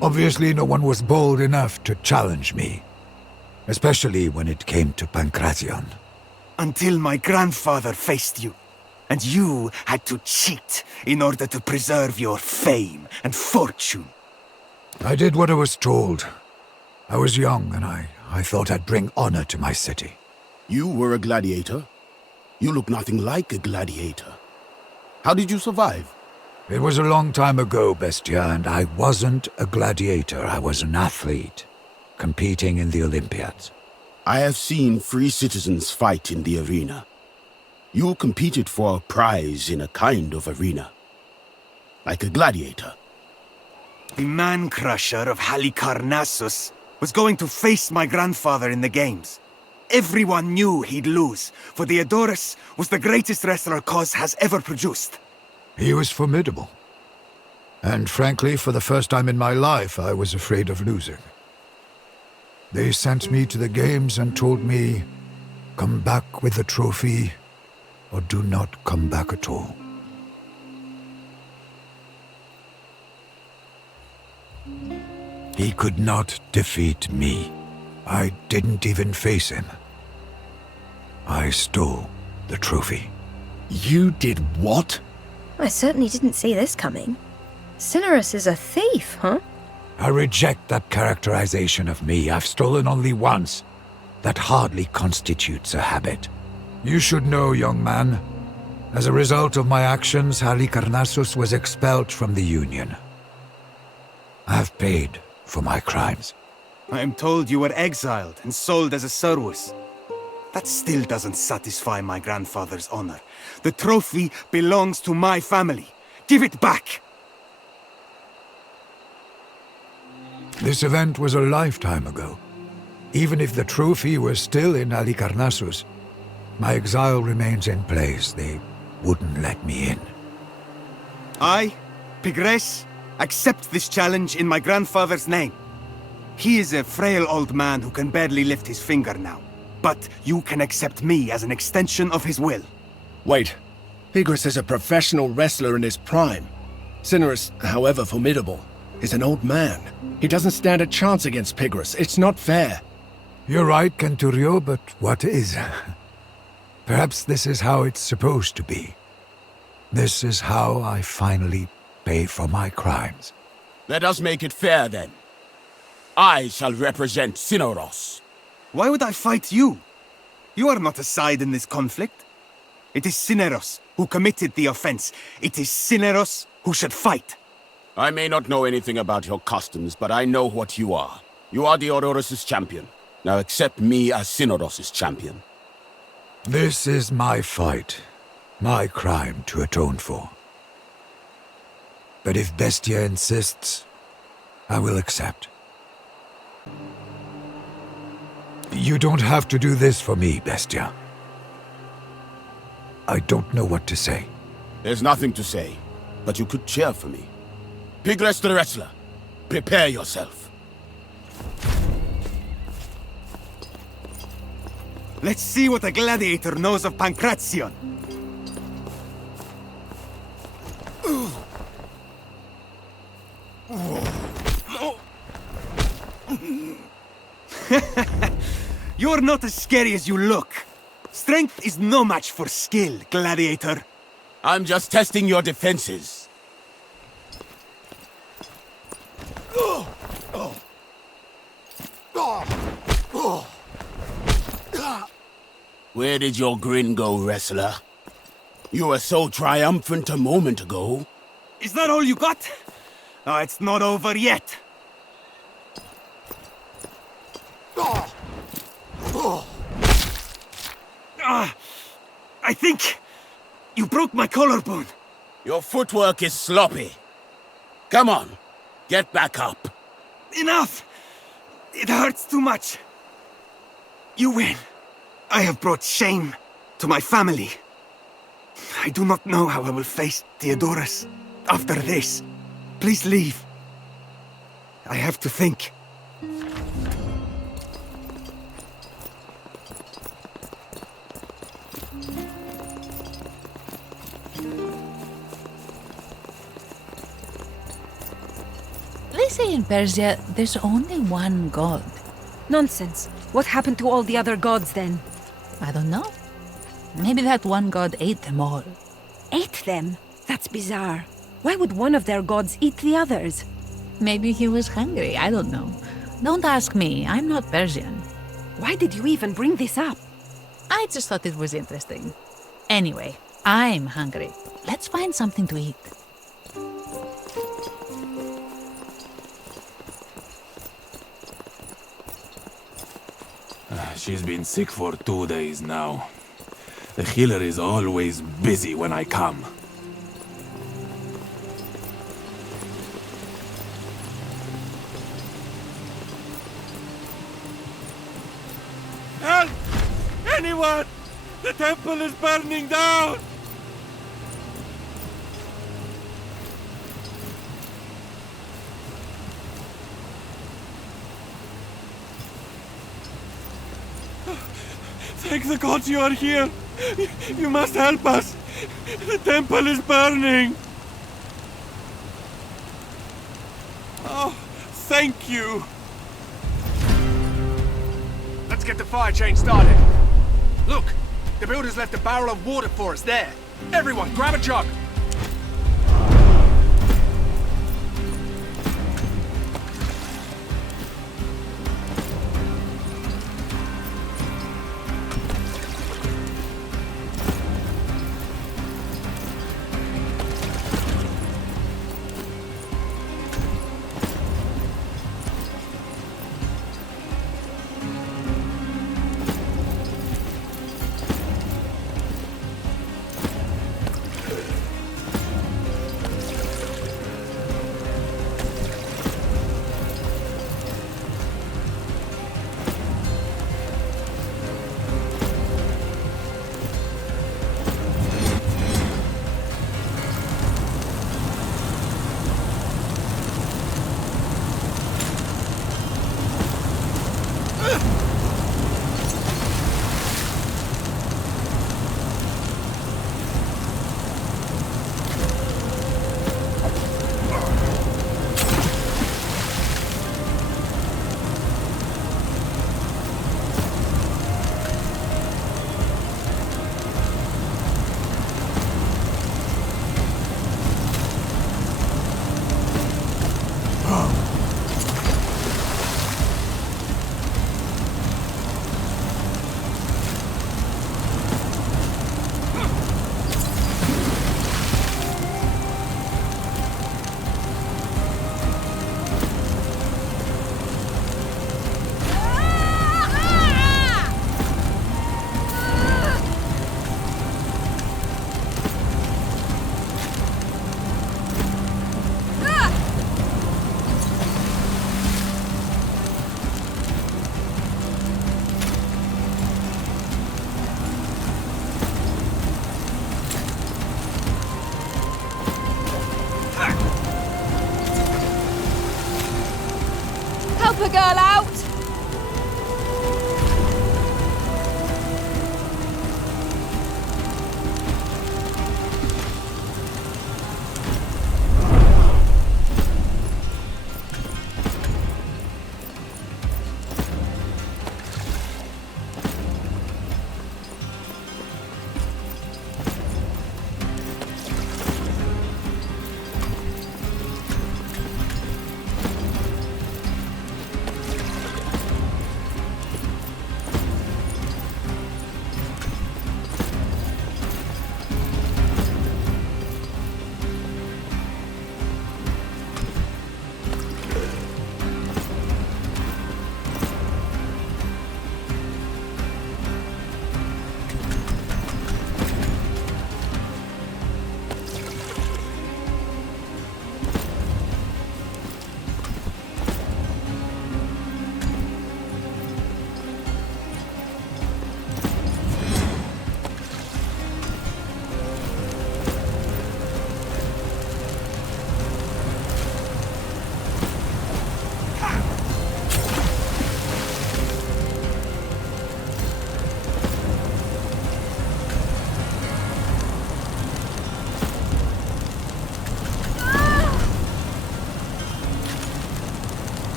Obviously, no one was bold enough to challenge me, especially when it came to Pankration. Until my grandfather faced you, and you had to cheat in order to preserve your fame and fortune. I did what I was told. I was young, and I thought I'd bring honor to my city. You were a gladiator? You look nothing like a gladiator. How did you survive? It was a long time ago, Bestia, and I wasn't a gladiator. I was an athlete, competing in the Olympiads. I have seen free citizens fight in the arena. You competed for a prize in a kind of arena. Like a gladiator. The man-crusher of Halicarnassus was going to face my grandfather in the games. Everyone knew he'd lose, for Theodorus was the greatest wrestler Kos has ever produced. He was formidable. And frankly, for the first time in my life, I was afraid of losing. They sent me to the games and told me, come back with the trophy, or do not come back at all. He could not defeat me. I didn't even face him. I stole the trophy. You did what? I certainly didn't see this coming. Cinerus is a thief, huh? I reject that characterization of me. I've stolen only once. That hardly constitutes a habit. You should know, young man. As a result of my actions, Halicarnassus was expelled from the Union. I have paid for my crimes. I am told you were exiled and sold as a servus. That still doesn't satisfy my grandfather's honor. The trophy belongs to my family. Give it back! This event was a lifetime ago. Even if the trophy was still in Halicarnassus, my exile remains in place. They wouldn't let me in. I, Pigres, accept this challenge in my grandfather's name. He is a frail old man who can barely lift his finger now. But you can accept me as an extension of his will. Wait. Pigres is a professional wrestler in his prime. Cinerus, however formidable, is an old man. He doesn't stand a chance against Pigres. It's not fair. You're right, Centurio, but what is? Perhaps this is how it's supposed to be. This is how I finally pay for my crimes. Let us make it fair, then. I shall represent Cineros. Why would I fight you? You are not a side in this conflict. It is Cineros who committed the offense. It is Cineros who should fight. I may not know anything about your customs, but I know what you are. You are Theodorus' champion. Now accept me as Cineros' champion. This is my fight. My crime to atone for. But if Bestia insists, I will accept. You don't have to do this for me, Bestia. I don't know what to say. There's nothing to say, but you could cheer for me. Pigres the wrestler, prepare yourself. Let's see what a gladiator knows of Pankration. You're not as scary as you look. Strength is no match for skill, gladiator. I'm just testing your defenses. Where did your grin go, wrestler? You were so triumphant a moment ago. Is that all you got? Oh, it's not over yet. I think you broke my collarbone. Your footwork is sloppy. Come on, get back up. Enough! It hurts too much. You win. I have brought shame to my family. I do not know how I will face Theodorus after this. Please leave. I have to think. They say in Persia there's only one god. Nonsense. What happened to all the other gods then? I don't know. Maybe that one god ate them all. Ate them? That's bizarre. Why would one of their gods eat the others? Maybe he was hungry, I don't know. Don't ask me, I'm not Persian. Why did you even bring this up? I just thought it was interesting. Anyway, I'm hungry. Let's find something to eat. She's been sick for 2 days now. The healer is always busy when I come. Help! Anyone! The temple is burning down! Thank the gods you are here! You must help us! The temple is burning! Oh, thank you! Let's get the fire chain started. Look, the builders left a barrel of water for us there. Everyone, grab a jug. Help a girl out!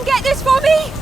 Someone get this for me!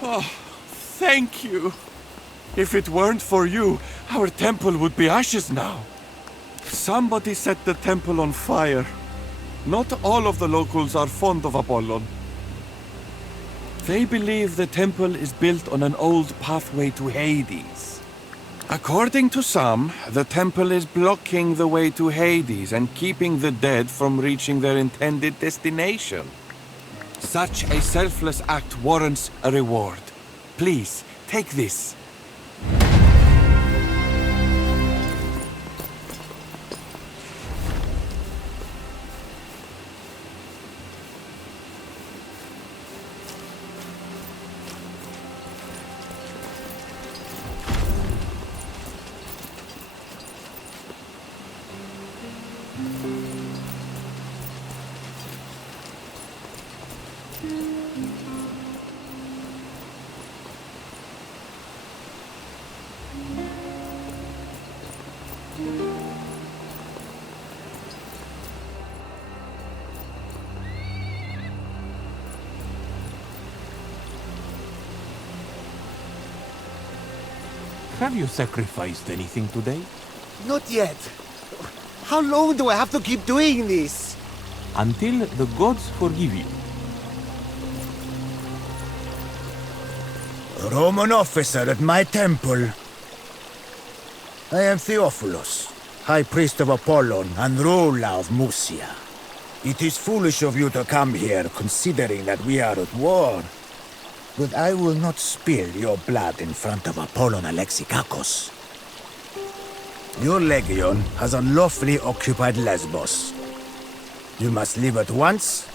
Oh, thank you. If it weren't for you, our temple would be ashes now. Somebody set the temple on fire. Not all of the locals are fond of Apollon. They believe the temple is built on an old pathway to Hades. According to some, the temple is blocking the way to Hades and keeping the dead from reaching their intended destination. Such a selfless act warrants a reward. Please, take this. Have you sacrificed anything today? Not yet. How long do I have to keep doing this? Until the gods forgive you. A Roman officer at my temple. I am Theophilus, High Priest of Apollon and ruler of Musia. It is foolish of you to come here, considering that we are at war. But I will not spill your blood in front of Apollon Alexikakos. Your legion has unlawfully occupied Lesbos. You must leave at once,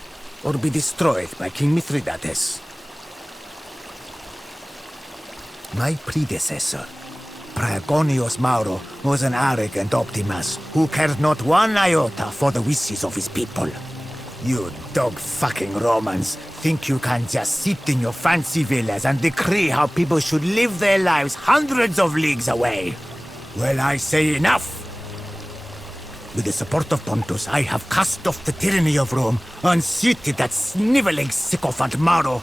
or be destroyed by King Mithridates. My predecessor, Praegonius Mauro, was an arrogant Optimus who cared not one iota for the wishes of his people. You dog-fucking Romans think you can just sit in your fancy villas and decree how people should live their lives hundreds of leagues away. Well, I say enough! With the support of Pontus, I have cast off the tyranny of Rome, unseated that sniveling sycophant Mauro,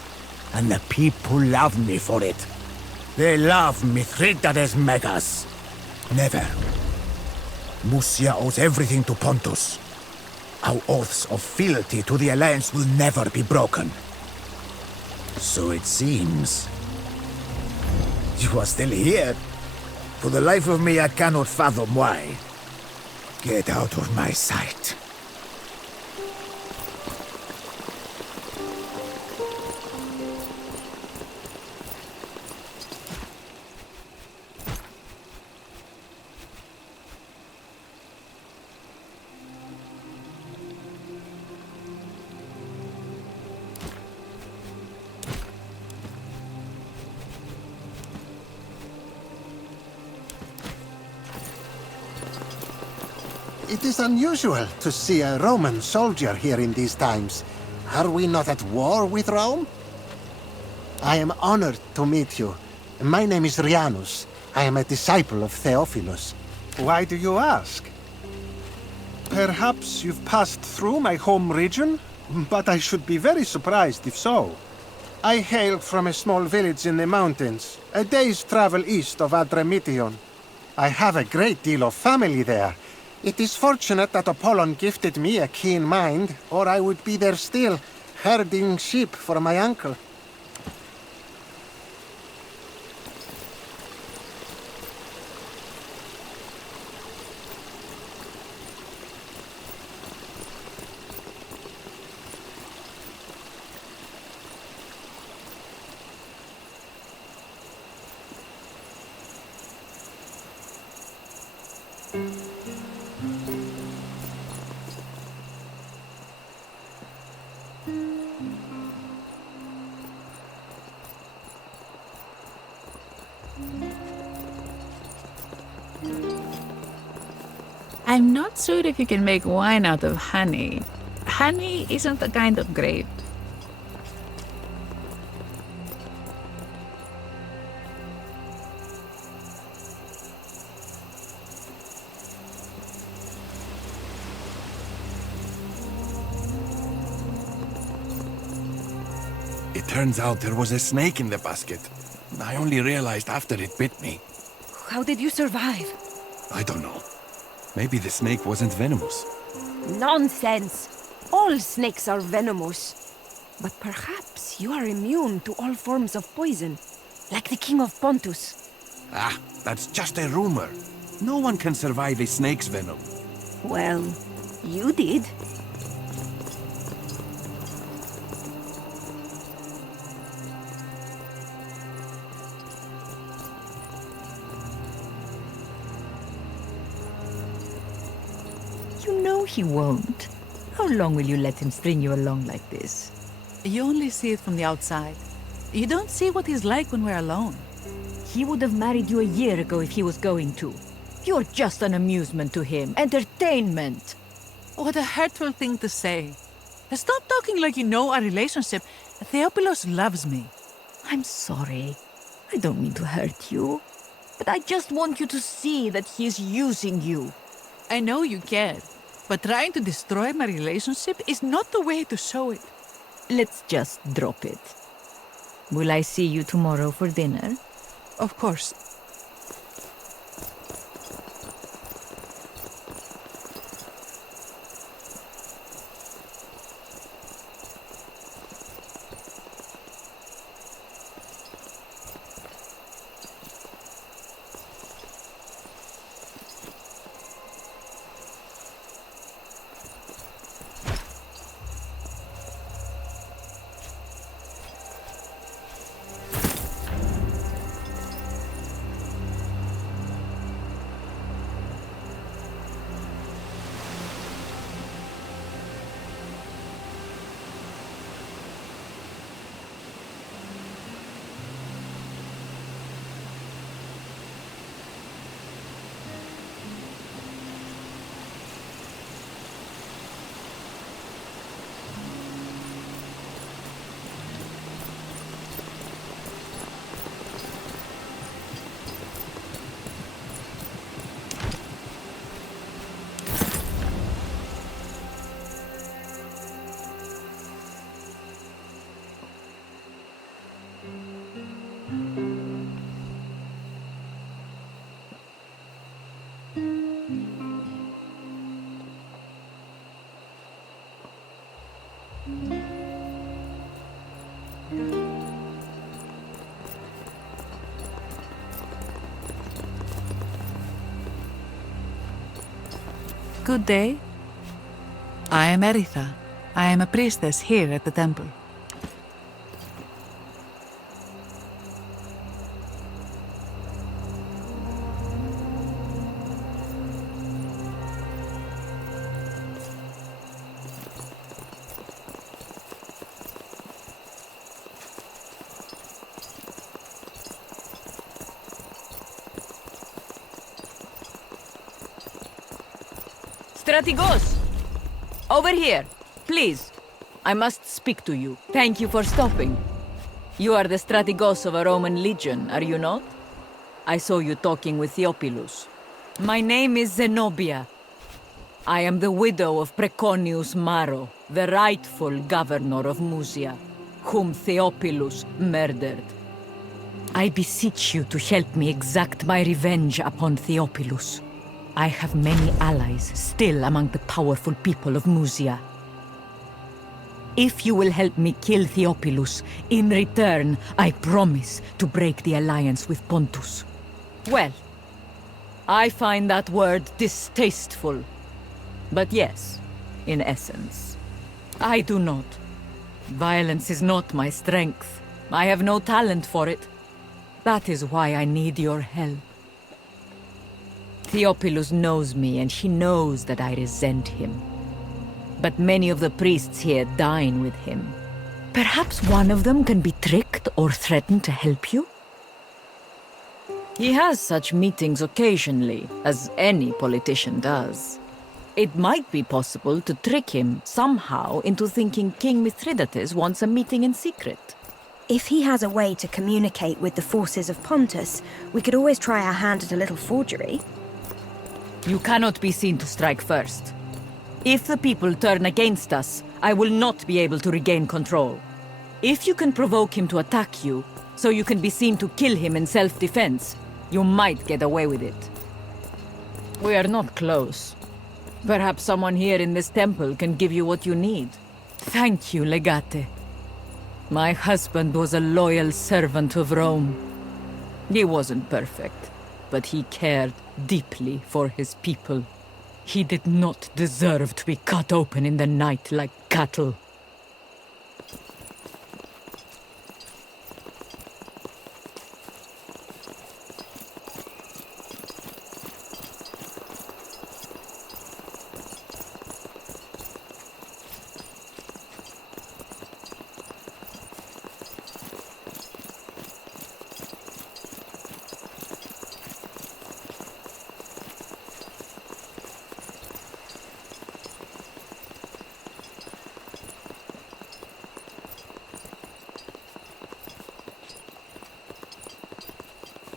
and the people love me for it. They love Mithridates Megas. Never. Musia owes everything to Pontus. Our oaths of fealty to the Alliance will never be broken. So it seems. You are still here. For the life of me, I cannot fathom why. Get out of my sight. It is unusual to see a Roman soldier here in these times. Are we not at war with Rome? I am honored to meet you. My name is Rhianus. I am a disciple of Theophilus. Why do you ask? Perhaps you've passed through my home region? But I should be very surprised if so. I hail from a small village in the mountains, a day's travel east of Adramyttion. I have a great deal of family there. It is fortunate that Apollon gifted me a keen mind, or I would be there still, herding sheep for my uncle. I'm not sure if you can make wine out of honey. Honey isn't the kind of grape. It turns out there was a snake in the basket. I only realized after it bit me. How did you survive? I don't know. Maybe the snake wasn't venomous. Nonsense! All snakes are venomous. But perhaps you are immune to all forms of poison, like the King of Pontus. Ah, that's just a rumor. No one can survive a snake's venom. Well, you did. You know he won't. How long will you let him string you along like this? You only see it from the outside. You don't see what he's like when we're alone. He would have married you a year ago if he was going to. You're just an amusement to him. Entertainment. What a hurtful thing to say. Stop talking like you know our relationship. Theophilus loves me. I'm sorry. I don't mean to hurt you. But I just want you to see that he's using you. I know you care, but trying to destroy my relationship is not the way to show it. Let's just drop it. Will I see you tomorrow for dinner? Of course. Good day. I am Eritha. I am a priestess here at the temple. Stratigos! Over here, please. I must speak to you. Thank you for stopping. You are the Stratigos of a Roman legion, are you not? I saw you talking with Theophilus. My name is Zenobia. I am the widow of Preconius Maro, the rightful governor of Musia, whom Theophilus murdered. I beseech you to help me exact my revenge upon Theophilus. I have many allies still among the powerful people of Musia. If you will help me kill Theophilus, in return, I promise to break the alliance with Pontus. Well, I find that word distasteful. But yes, in essence. I do not. Violence is not my strength. I have no talent for it. That is why I need your help. Theophilus knows me, and he knows that I resent him. But many of the priests here dine with him. Perhaps one of them can be tricked or threatened to help you? He has such meetings occasionally, as any politician does. It might be possible to trick him somehow into thinking King Mithridates wants a meeting in secret. If he has a way to communicate with the forces of Pontus, we could always try our hand at a little forgery. You cannot be seen to strike first. If the people turn against us, I will not be able to regain control. If you can provoke him to attack you, so you can be seen to kill him in self-defense, you might get away with it. We are not close. Perhaps someone here in this temple can give you what you need. Thank you, Legate. My husband was a loyal servant of Rome. He wasn't perfect, but he cared deeply for his people. He did not deserve to be cut open in the night like cattle.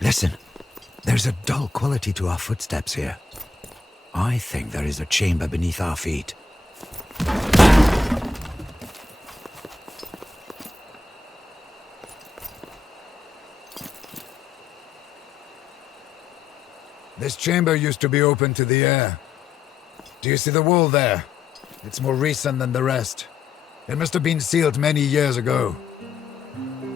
Listen, there's a dull quality to our footsteps here. I think there is a chamber beneath our feet. This chamber used to be open to the air. Do you see the wall there? It's more recent than the rest. It must have been sealed many years ago.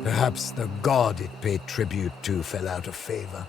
Perhaps the god it paid tribute to fell out of favor.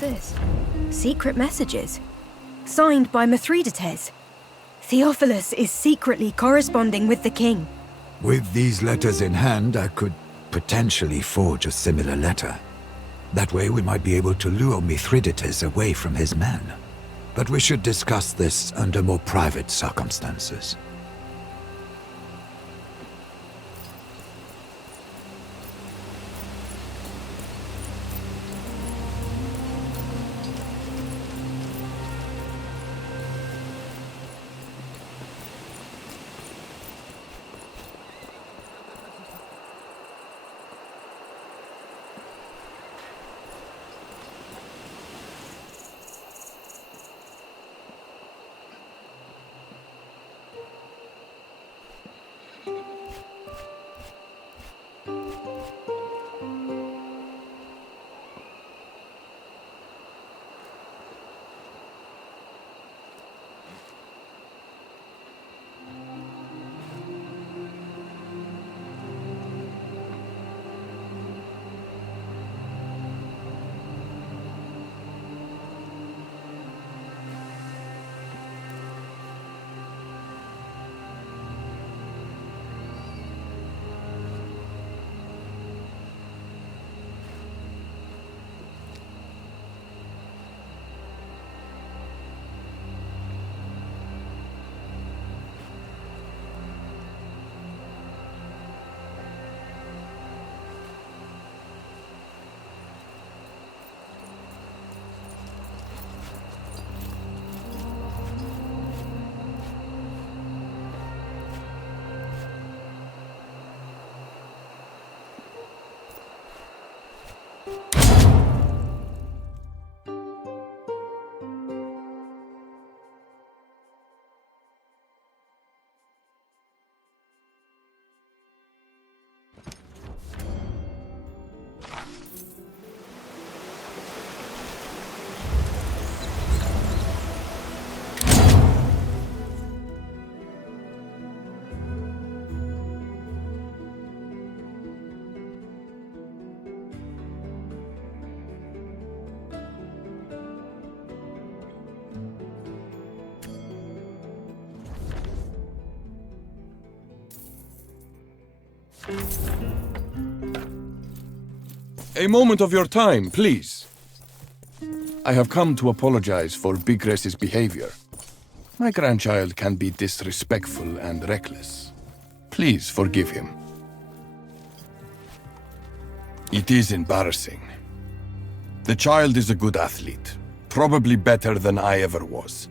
What's this? Secret messages. Signed by Mithridates. Theophilus is secretly corresponding with the king. With these letters in hand, I could potentially forge a similar letter. That way we might be able to lure Mithridates away from his men. But we should discuss this under more private circumstances. A moment of your time, please. I have come to apologize for Bigres's behavior. My grandchild can be disrespectful and reckless. Please forgive him. It is embarrassing. The child is a good athlete, probably better than I ever was.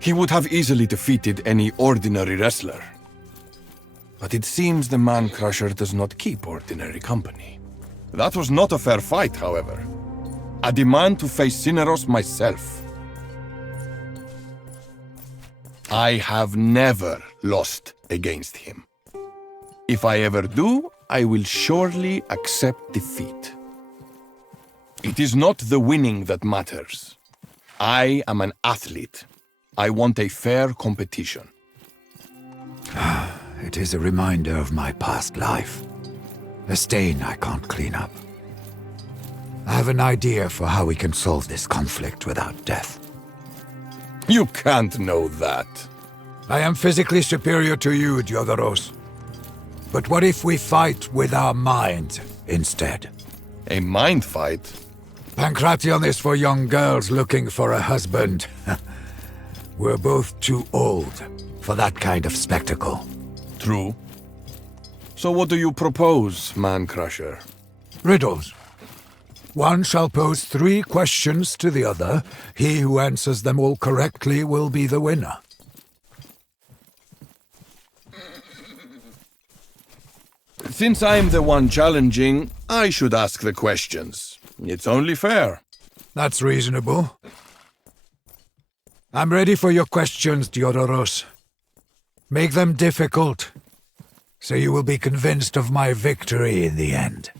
He would have easily defeated any ordinary wrestler. But it seems the Man-Crusher does not keep ordinary company. That was not a fair fight, however. I demand to face Cineros myself. I have never lost against him. If I ever do, I will surely accept defeat. It is not the winning that matters. I am an athlete. I want a fair competition. It is a reminder of my past life. A stain I can't clean up. I have an idea for how we can solve this conflict without death. You can't know that. I am physically superior to you, Diodoros. But what if we fight with our minds instead? A mind fight? Pankration is for young girls looking for a husband. We're both too old for that kind of spectacle. True. So what do you propose, Man-Crusher? Riddles. One shall pose 3 questions to the other. He who answers them all correctly will be the winner. Since I'm the one challenging, I should ask the questions. It's only fair. That's reasonable. I'm ready for your questions, Diodoros. Make them difficult, so you will be convinced of my victory in the end.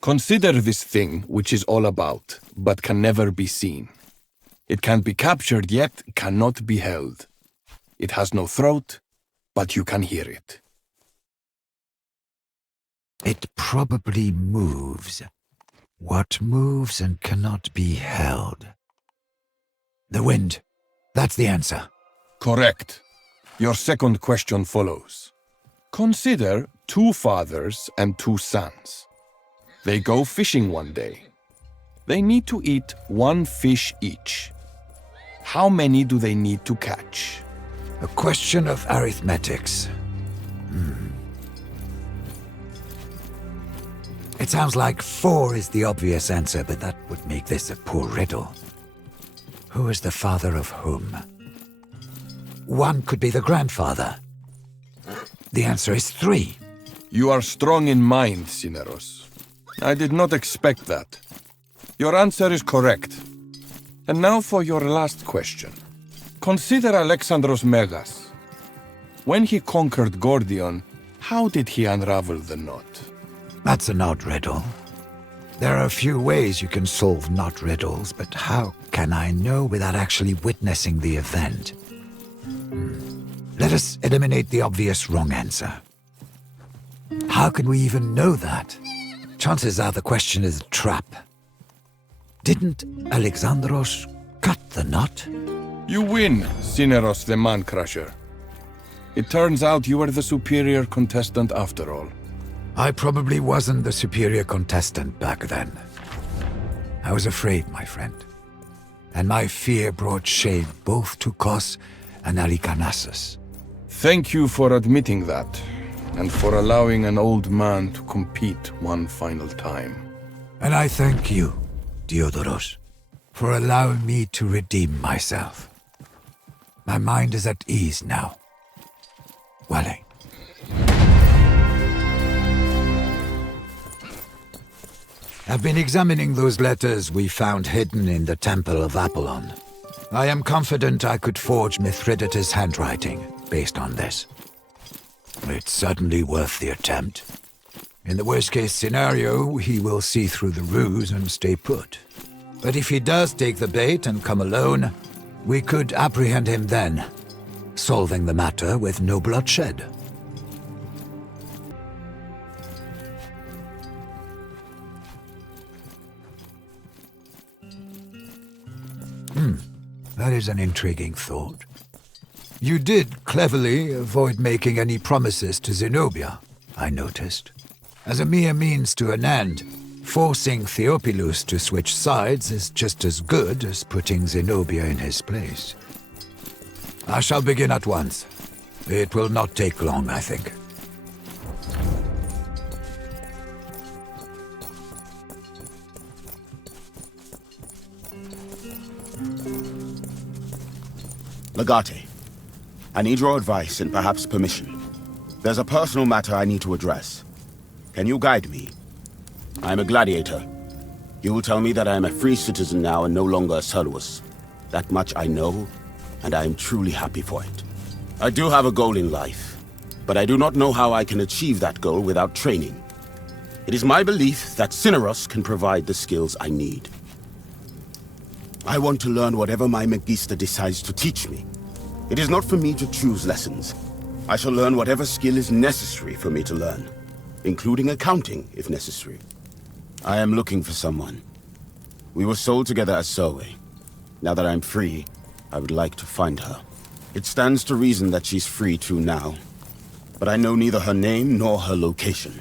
Consider this thing which is all about, but can never be seen. It can be captured, yet cannot be held. It has no throat, but you can hear it. It probably moves. What moves and cannot be held? The wind. That's the answer. Correct. Your second question follows. Consider 2 fathers and 2 sons. They go fishing one day. They need to eat 1 fish each. How many do they need to catch? A question of arithmetics. It sounds like 4 is the obvious answer, but that would make this a poor riddle. Who is the father of whom? 1 could be the grandfather. The answer is 3. You are strong in mind, Cineros. I did not expect that. Your answer is correct. And now for your last question. Consider Alexandros Megas. When he conquered Gordion, how did he unravel the knot? That's an odd riddle. There are a few ways you can solve knot riddles, but how can I know without actually witnessing the event? Let us eliminate the obvious wrong answer. How can we even know that? Chances are the question is a trap. Didn't Alexandros cut the knot? You win, Cineros the Man-Crusher. It turns out you were the superior contestant after all. I probably wasn't the superior contestant back then. I was afraid, my friend. And my fear brought shame both to Kos and Alicanassus. Thank you for admitting that, and for allowing an old man to compete one final time. And I thank you, Diodoros, for allowing me to redeem myself. My mind is at ease now. Wale. I've been examining those letters we found hidden in the Temple of Apollon. I am confident I could forge Mithridates' handwriting based on this. It's certainly worth the attempt. In the worst-case scenario, he will see through the ruse and stay put. But if he does take the bait and come alone, we could apprehend him then, solving the matter with no bloodshed. That is an intriguing thought. You did cleverly avoid making any promises to Zenobia, I noticed. As a mere means to an end, forcing Theophilus to switch sides is just as good as putting Zenobia in his place. I shall begin at once. It will not take long, I think. Legate, I need your advice and perhaps permission. There's a personal matter I need to address. Can you guide me? I am a gladiator. You will tell me that I am a free citizen now and no longer a Servus. That much I know, and I am truly happy for it. I do have a goal in life, but I do not know how I can achieve that goal without training. It is my belief that Cineros can provide the skills I need. I want to learn whatever my Magister decides to teach me. It is not for me to choose lessons. I shall learn whatever skill is necessary for me to learn, including accounting, if necessary. I am looking for someone. We were sold together as Zoe. Now that I'm free, I would like to find her. It stands to reason that she's free too now, but I know neither her name nor her location.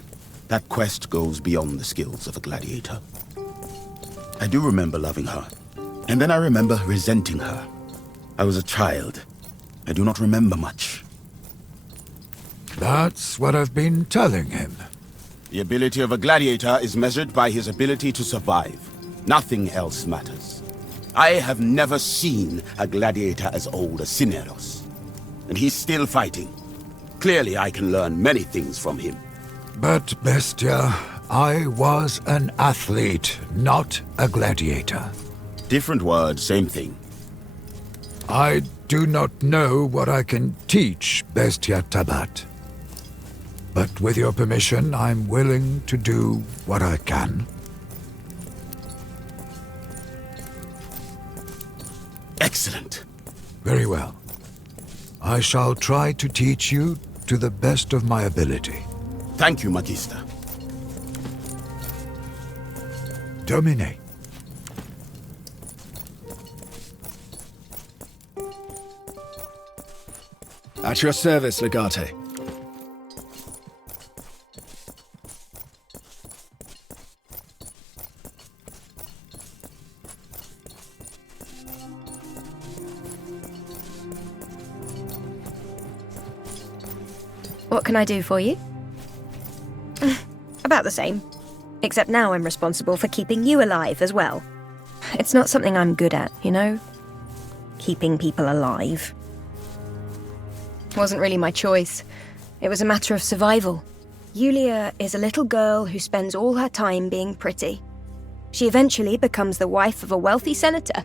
That quest goes beyond the skills of a gladiator. I do remember loving her, and then I remember resenting her. I was a child. I do not remember much. That's what I've been telling him. The ability of a gladiator is measured by his ability to survive. Nothing else matters. I have never seen a gladiator as old as Cineros. And he's still fighting. Clearly I can learn many things from him. But, Bestia, I was an athlete, not a gladiator. Different word, same thing. I do not know what I can teach Bestia Tabat. But with your permission, I'm willing to do what I can. Excellent. Very well. I shall try to teach you to the best of my ability. Thank you, Magister. Domine. At your service, Legate. What can I do for you? About the same. Except now I'm responsible for keeping you alive as well. It's not something I'm good at, you know? Keeping people alive. Wasn't really my choice. It was a matter of survival. Yulia is a little girl who spends all her time being pretty. She eventually becomes the wife of a wealthy senator,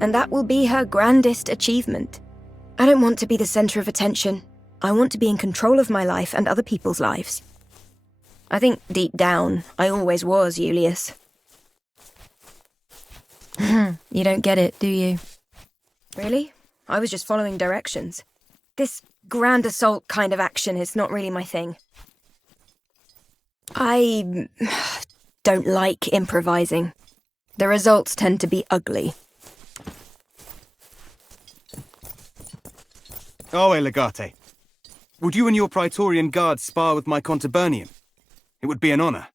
and that will be her grandest achievement. I don't want to be the center of attention. I want to be in control of my life and other people's lives. I think deep down, I always was, Julius. You don't get it, do you? Really? I was just following directions. This grand assault kind of action is not really my thing. I don't like improvising. The results tend to be ugly. Oh, Legate. Would you and your Praetorian guards spar with my Contubernium? It would be an honor.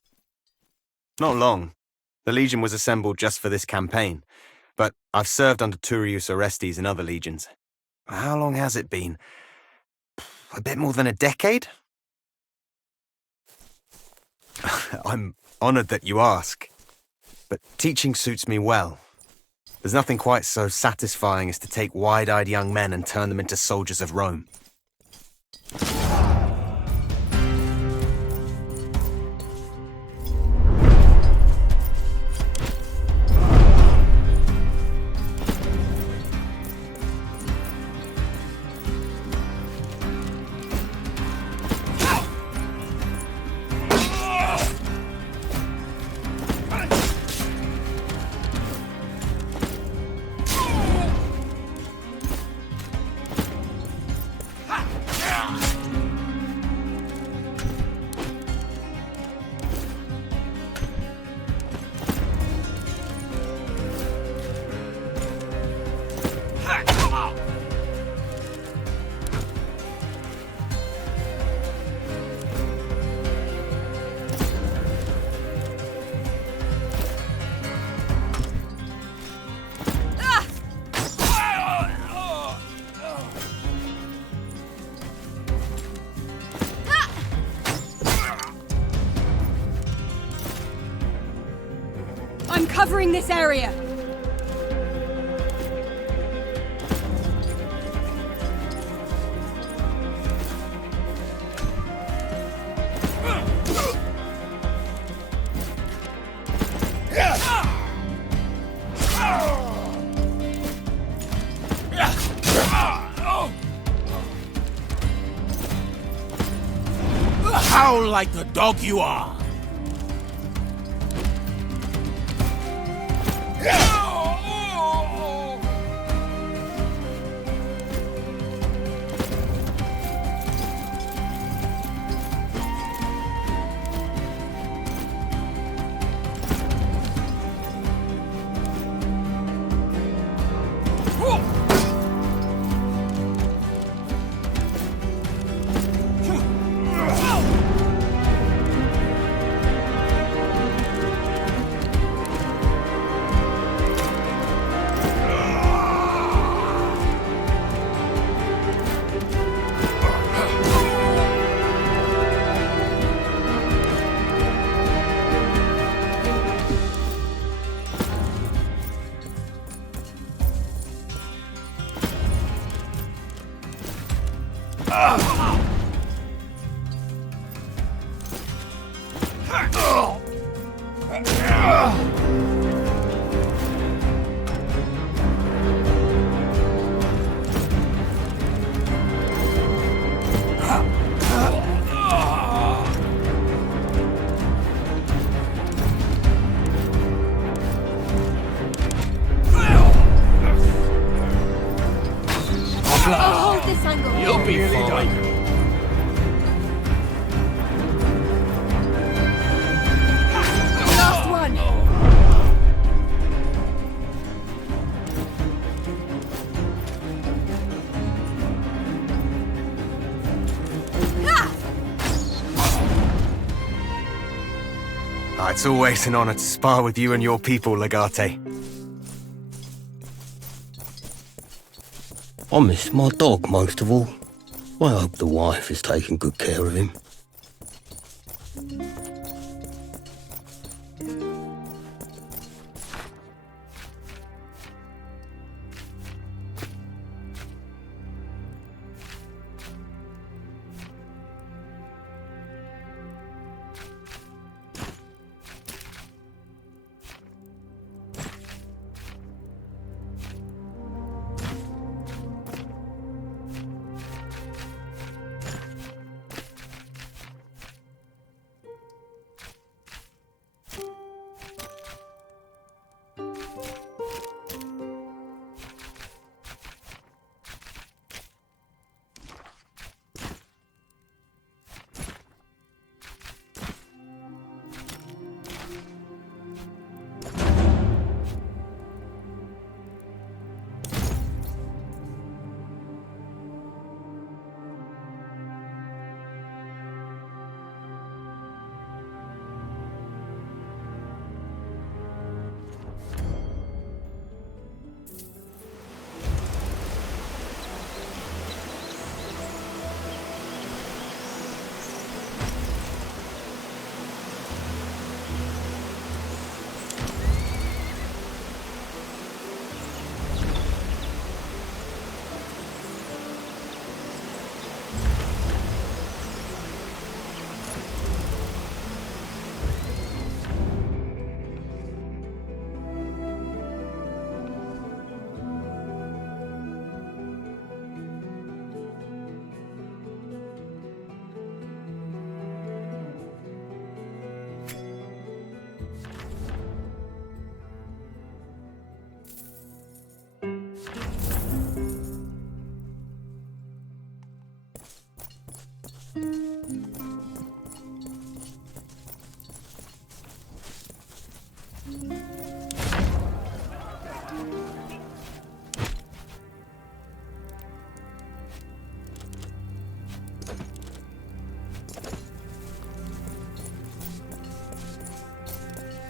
Not long. The Legion was assembled just for this campaign, but I've served under Turius Orestes in other legions. How long has it been? A bit more than a decade? I'm honored that you ask, but teaching suits me well. There's nothing quite so satisfying as to take wide-eyed young men and turn them into soldiers of Rome. I'm covering this area. Howl like the dog you are! I'll hold this angle. You'll be fine. Last one. It's always an honor to spar with you and your people, Legate. I miss my dog most of all. I hope the wife is taking good care of him.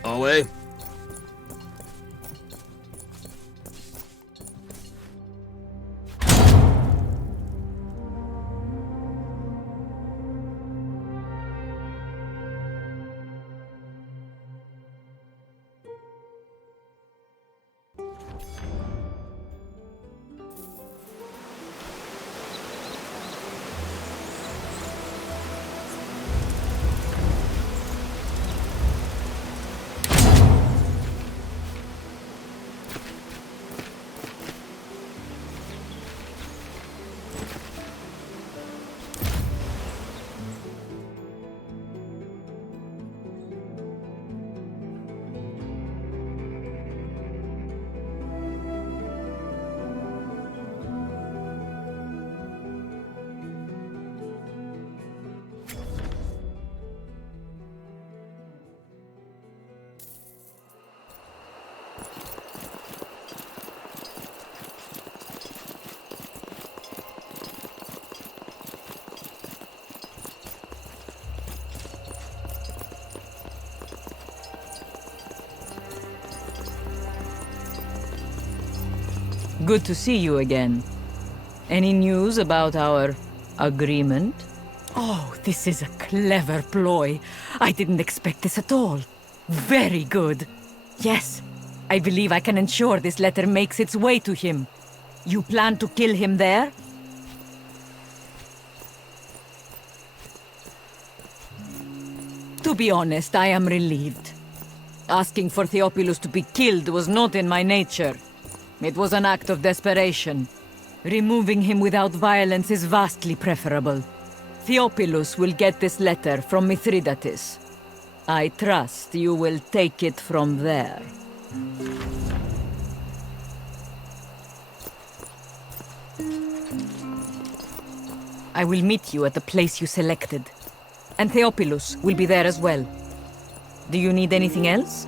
Away. Good to see you again. Any news about our agreement? Oh, this is a clever ploy. I didn't expect this at all. Very good. Yes, I believe I can ensure this letter makes its way to him. You plan to kill him there? To be honest, I am relieved. Asking for Theophilus to be killed was not in my nature. It was an act of desperation. Removing him without violence is vastly preferable. Theophilus will get this letter from Mithridates. I trust you will take it from there. I will meet you at the place you selected. And Theophilus will be there as well. Do you need anything else?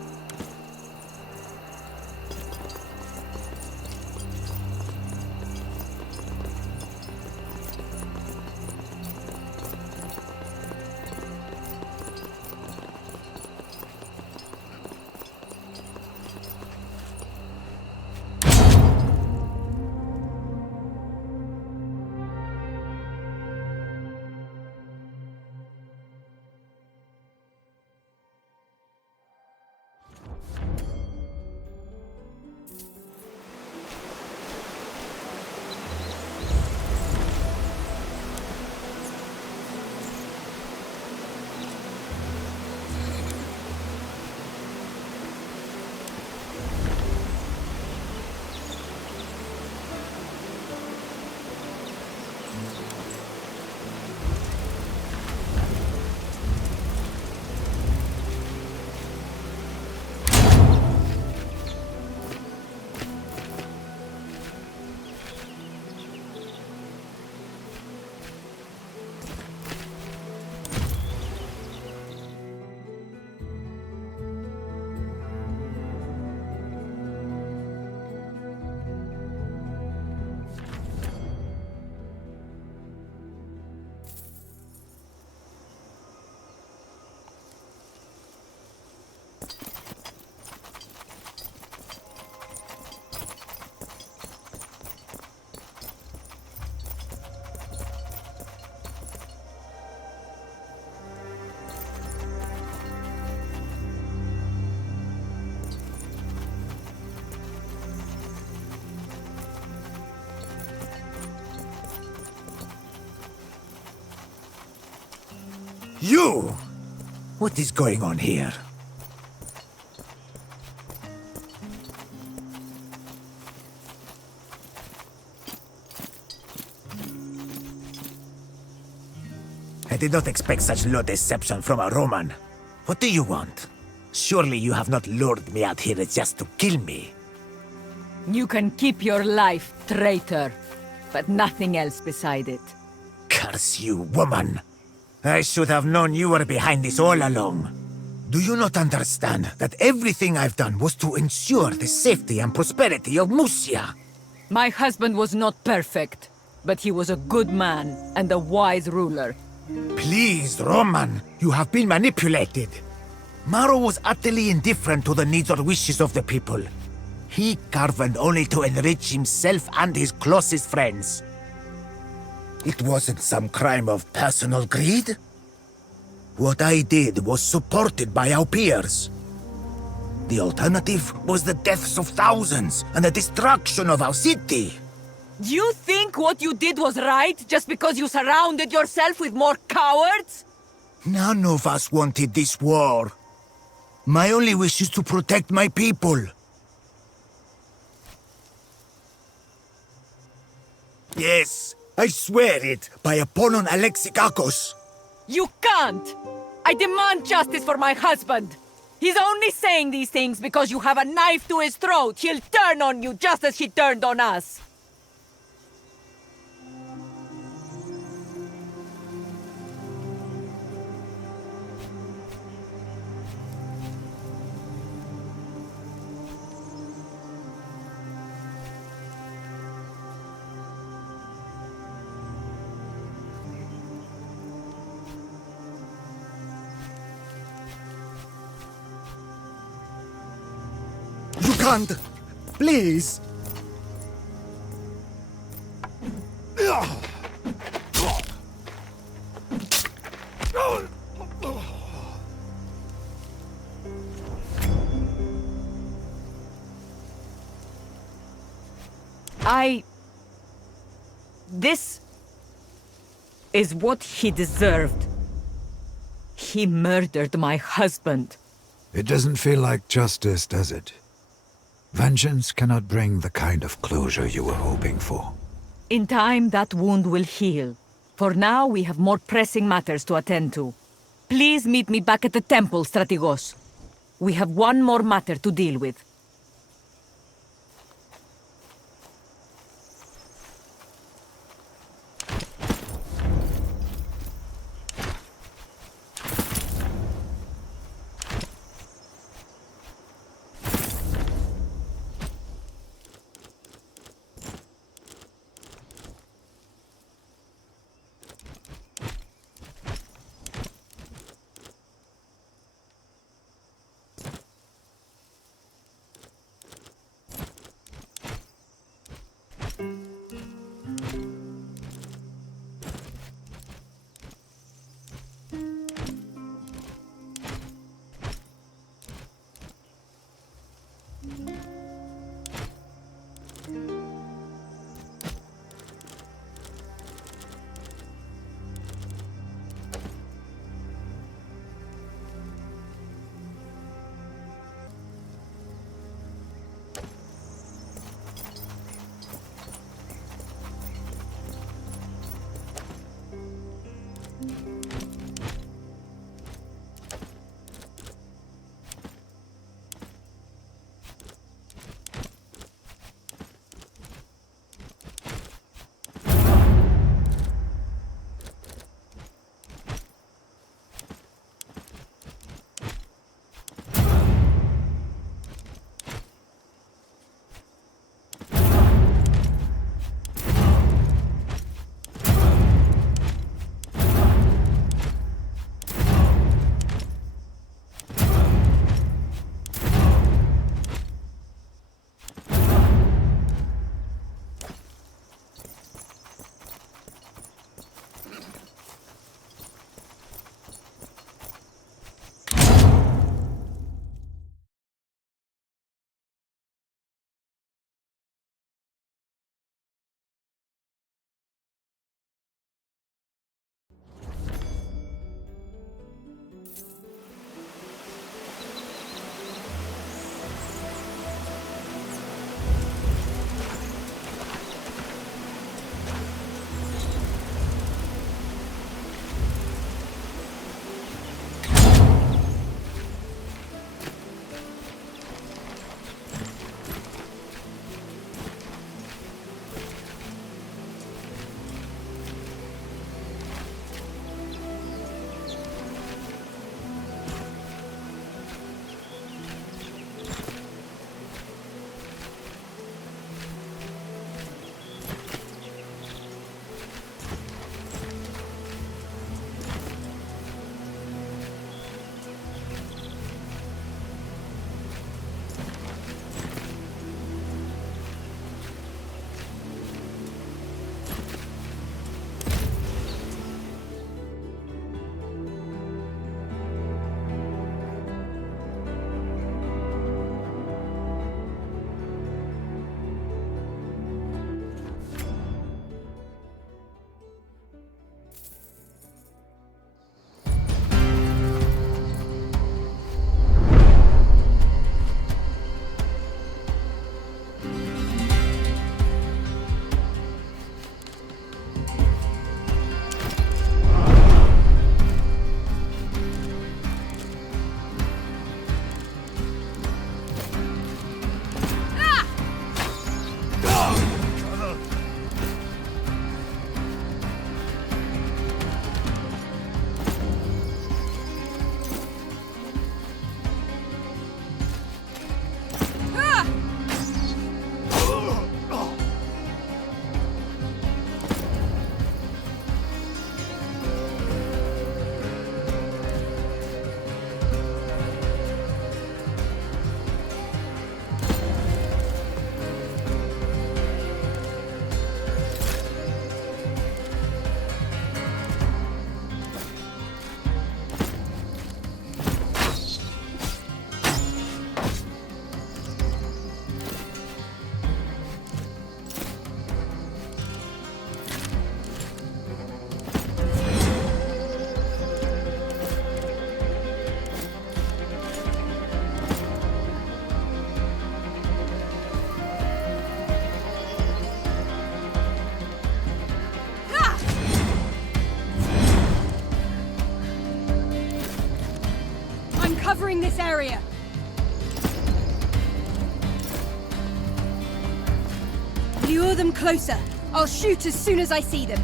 You! What is going on here? I did not expect such low deception from a Roman. What do you want? Surely you have not lured me out here just to kill me. You can keep your life, traitor, but nothing else beside it. Curse you, woman! I should have known you were behind this all along. Do you not understand that everything I've done was to ensure the safety and prosperity of Musia? My husband was not perfect, but he was a good man and a wise ruler. Please, Roman, you have been manipulated. Maro was utterly indifferent to the needs or wishes of the people. He governed only to enrich himself and his closest friends. It wasn't some crime of personal greed. What I did was supported by our peers. The alternative was the deaths of thousands and the destruction of our city. You think what you did was right just because you surrounded yourself with more cowards? None of us wanted this war. My only wish is to protect my people. Yes, I swear it by Apollon Alexikakos. You can't! I demand justice for my husband! He's only saying these things because you have a knife to his throat. He'll turn on you just as he turned on us. You can't! Please! This is what he deserved. He murdered my husband. It doesn't feel like justice, does it? Vengeance cannot bring the kind of closure you were hoping for. In time, that wound will heal. For now, we have more pressing matters to attend to. Please meet me back at the temple, Strategos. We have one more matter to deal with. covering this area. Lure them closer. I'll shoot as soon as I see them.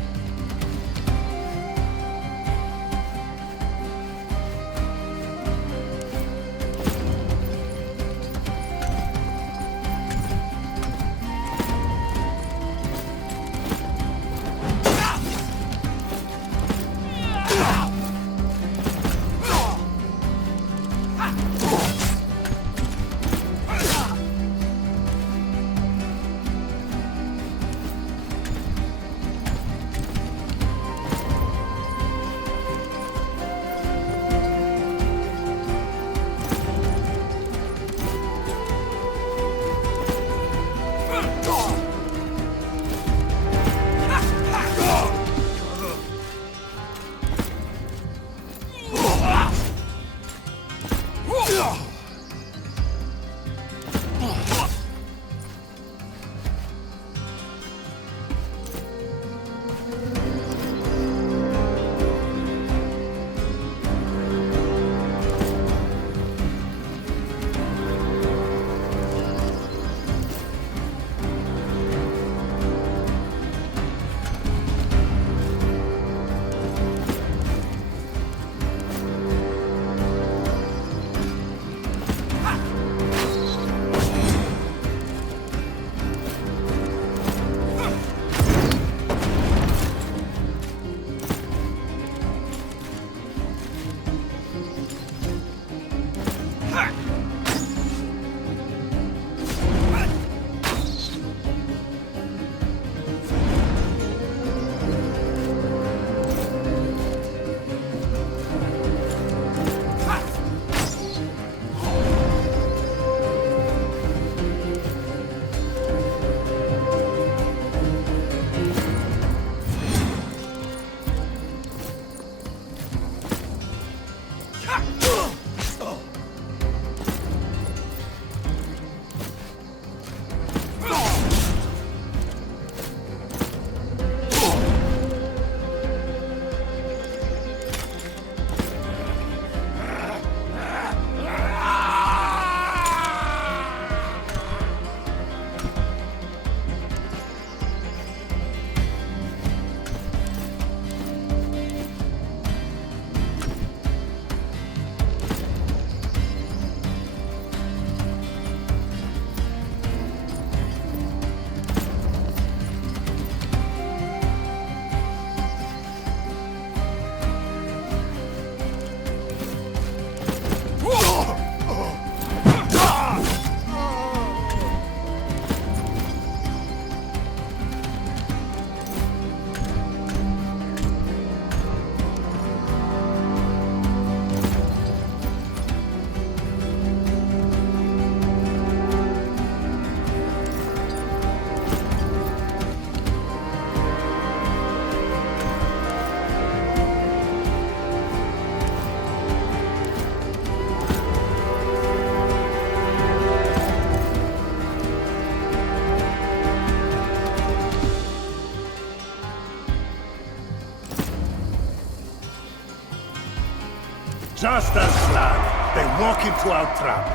Just as planned, they walk into our trap.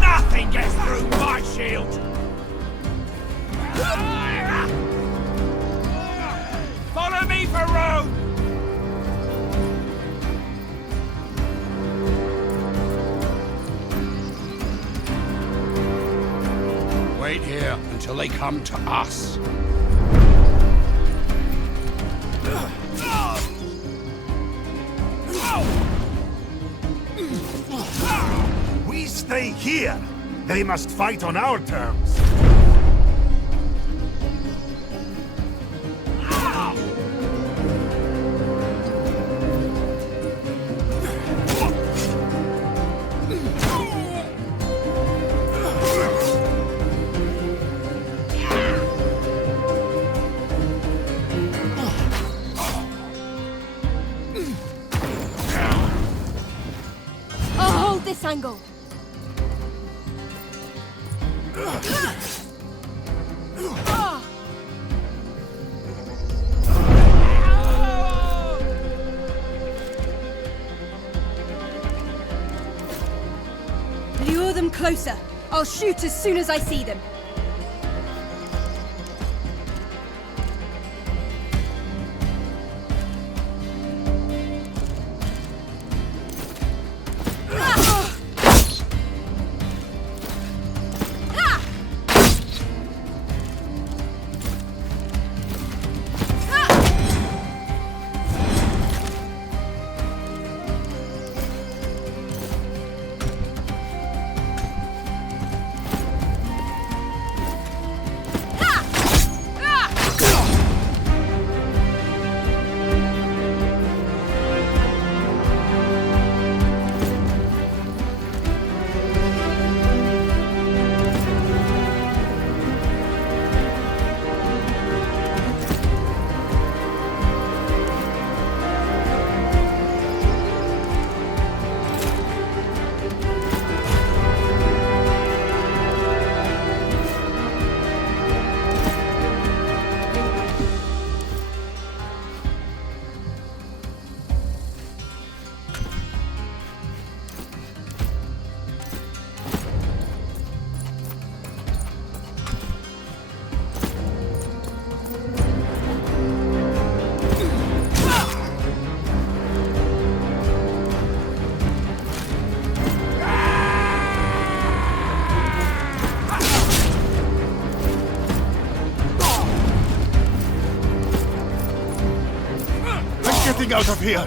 Nothing gets through my shield! Follow me for Rome! Wait here until they come to us. We stay here. They must fight on our terms. I'll hold this angle. Lure them closer. I'll shoot as soon as I see them. Getting out of here!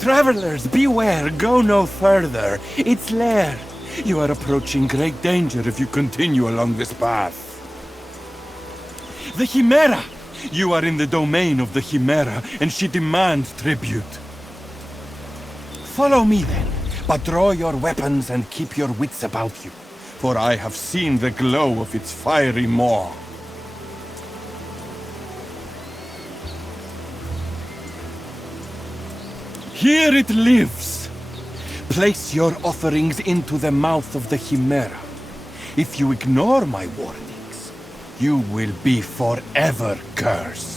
Travelers, beware, go no further. It's Lair. You are approaching great danger if you continue along this path. The Chimera! You are in the domain of the Chimera, and she demands tribute. Follow me then, but draw your weapons and keep your wits about you. for I have seen the glow of its fiery maw. Here it lives! Place your offerings into the mouth of the Chimera. If you ignore my warnings, you will be forever cursed.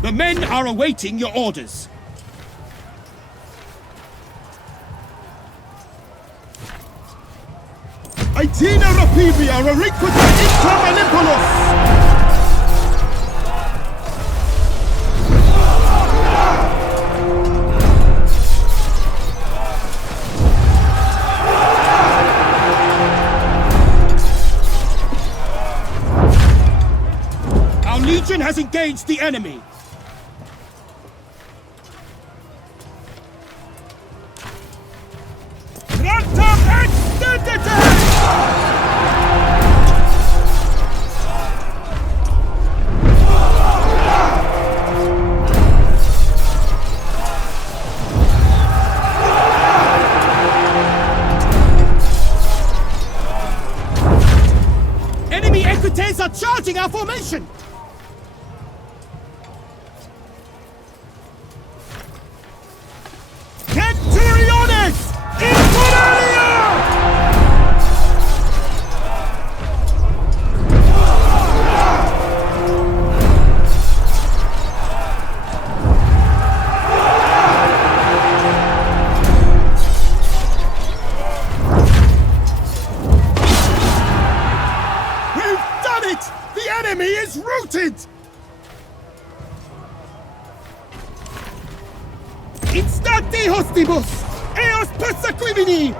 The men are awaiting your orders. Aetina rapivia reliquita intra Olympolus! Our legion has engaged the enemy. Enemy equites are charging our formation! Centuriones! Infernalia! The enemy is routed! Instante hostibus! Eos persequimini!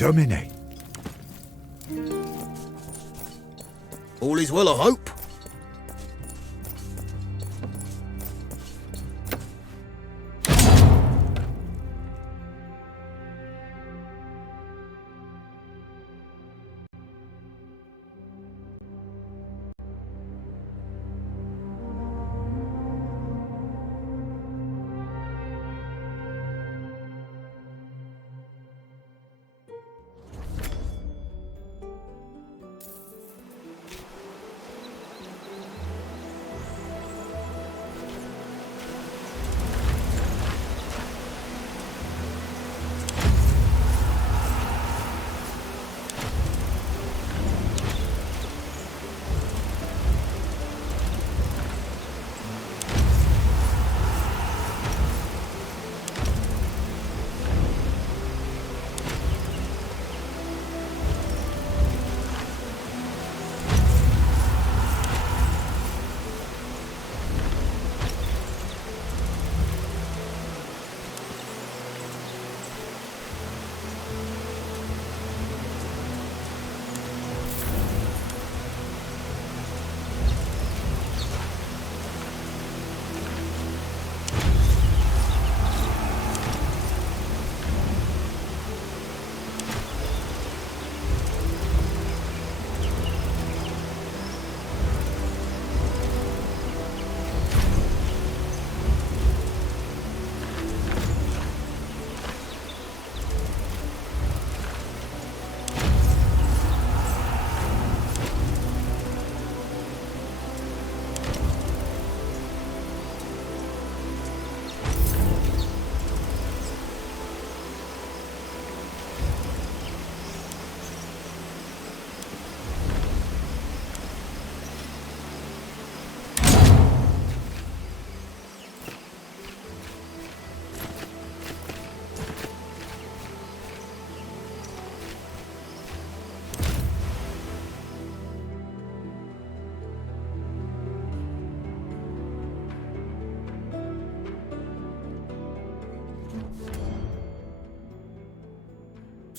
Dominate. All is well, I hope.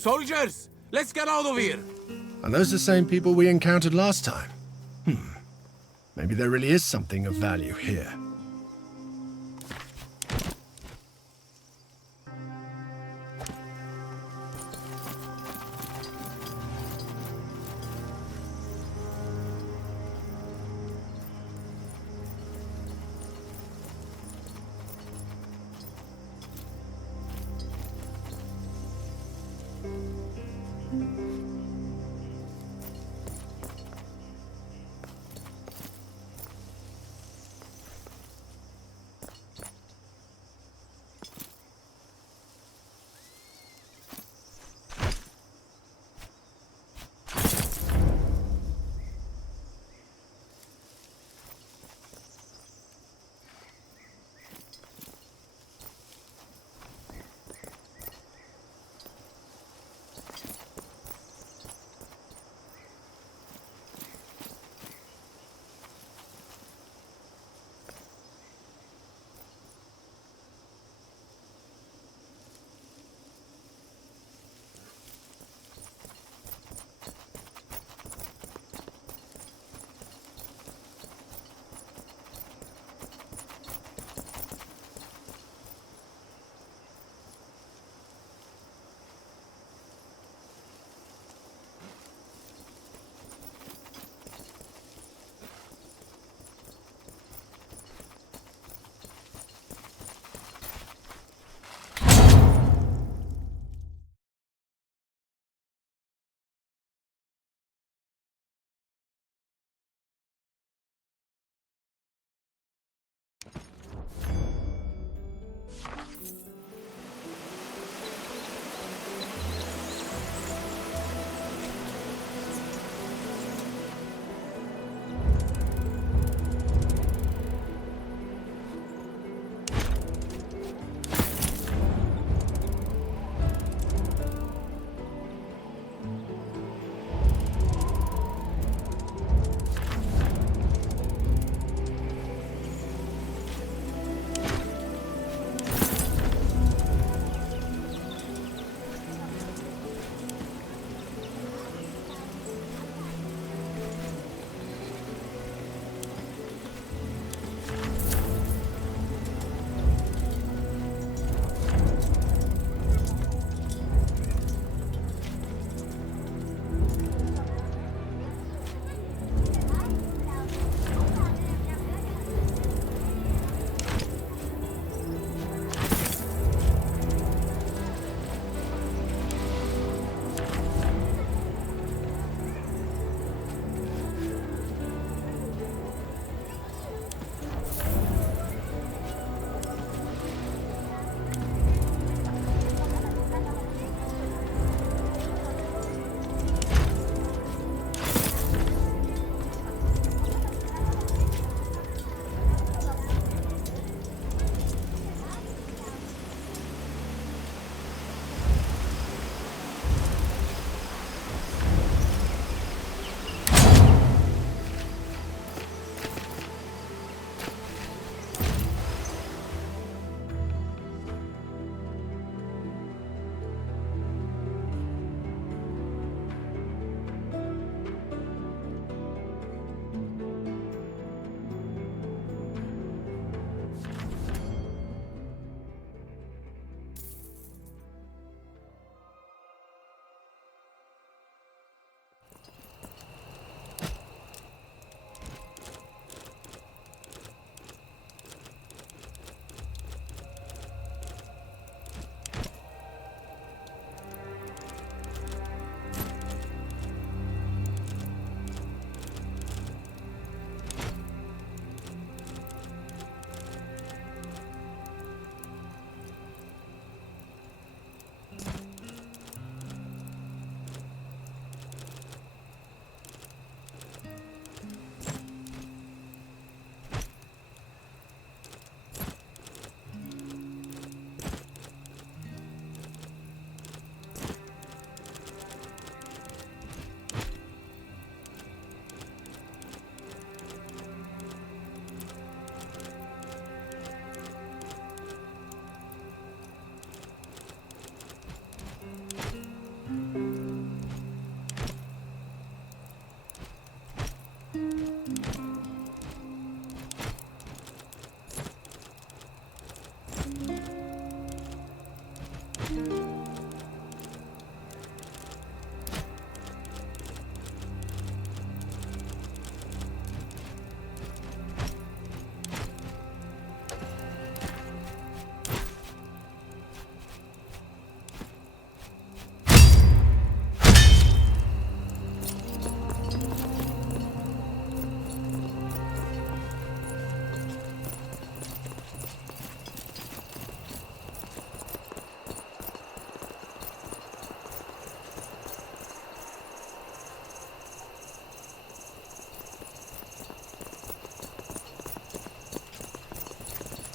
Soldiers, let's get out of here! Are those the same people we encountered last time? Maybe there really is something of value here.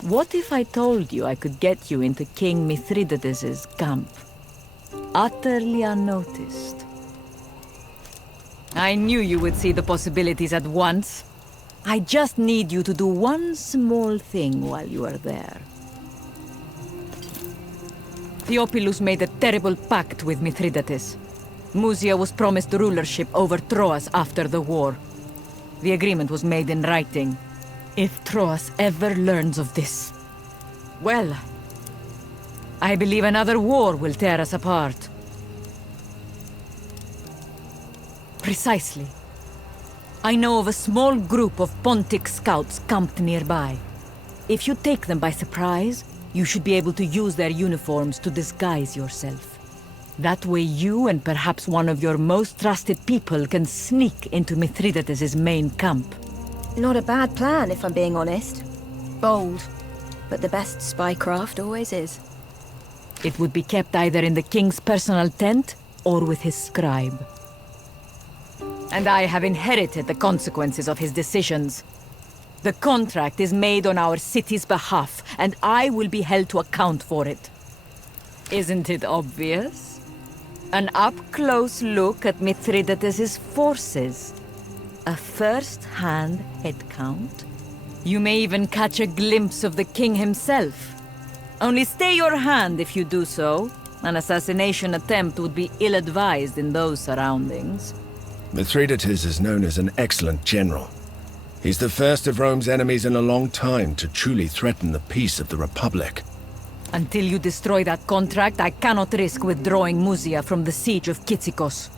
What if I told you I could get you into King Mithridates' camp? Utterly unnoticed. I knew you would see the possibilities at once. I just need you to do one small thing while you are there. Theophilus made a terrible pact with Mithridates. Musia was promised rulership over Troas after the war. The agreement was made in writing. If Troas ever learns of this, well, I believe another war will tear us apart. Precisely. I know of a small group of Pontic scouts camped nearby. If you take them by surprise, you should be able to use their uniforms to disguise yourself. That way you and perhaps one of your most trusted people can sneak into Mithridates' main camp. Not a bad plan, if I'm being honest. Bold. But the best spycraft always is. It would be kept either in the king's personal tent or with his scribe. And I have inherited the consequences of his decisions. The contract is made on our city's behalf, and I will be held to account for it. Isn't it obvious? An up-close look at Mithridates' forces. A first-hand head count. You may even catch a glimpse of the king himself. Only stay your hand if you do so. An assassination attempt would be ill-advised in those surroundings. Mithridates is known as an excellent general. He's the first of Rome's enemies in a long time to truly threaten the peace of the Republic. Until you destroy that contract, I cannot risk withdrawing Musia from the siege of Kitsikos.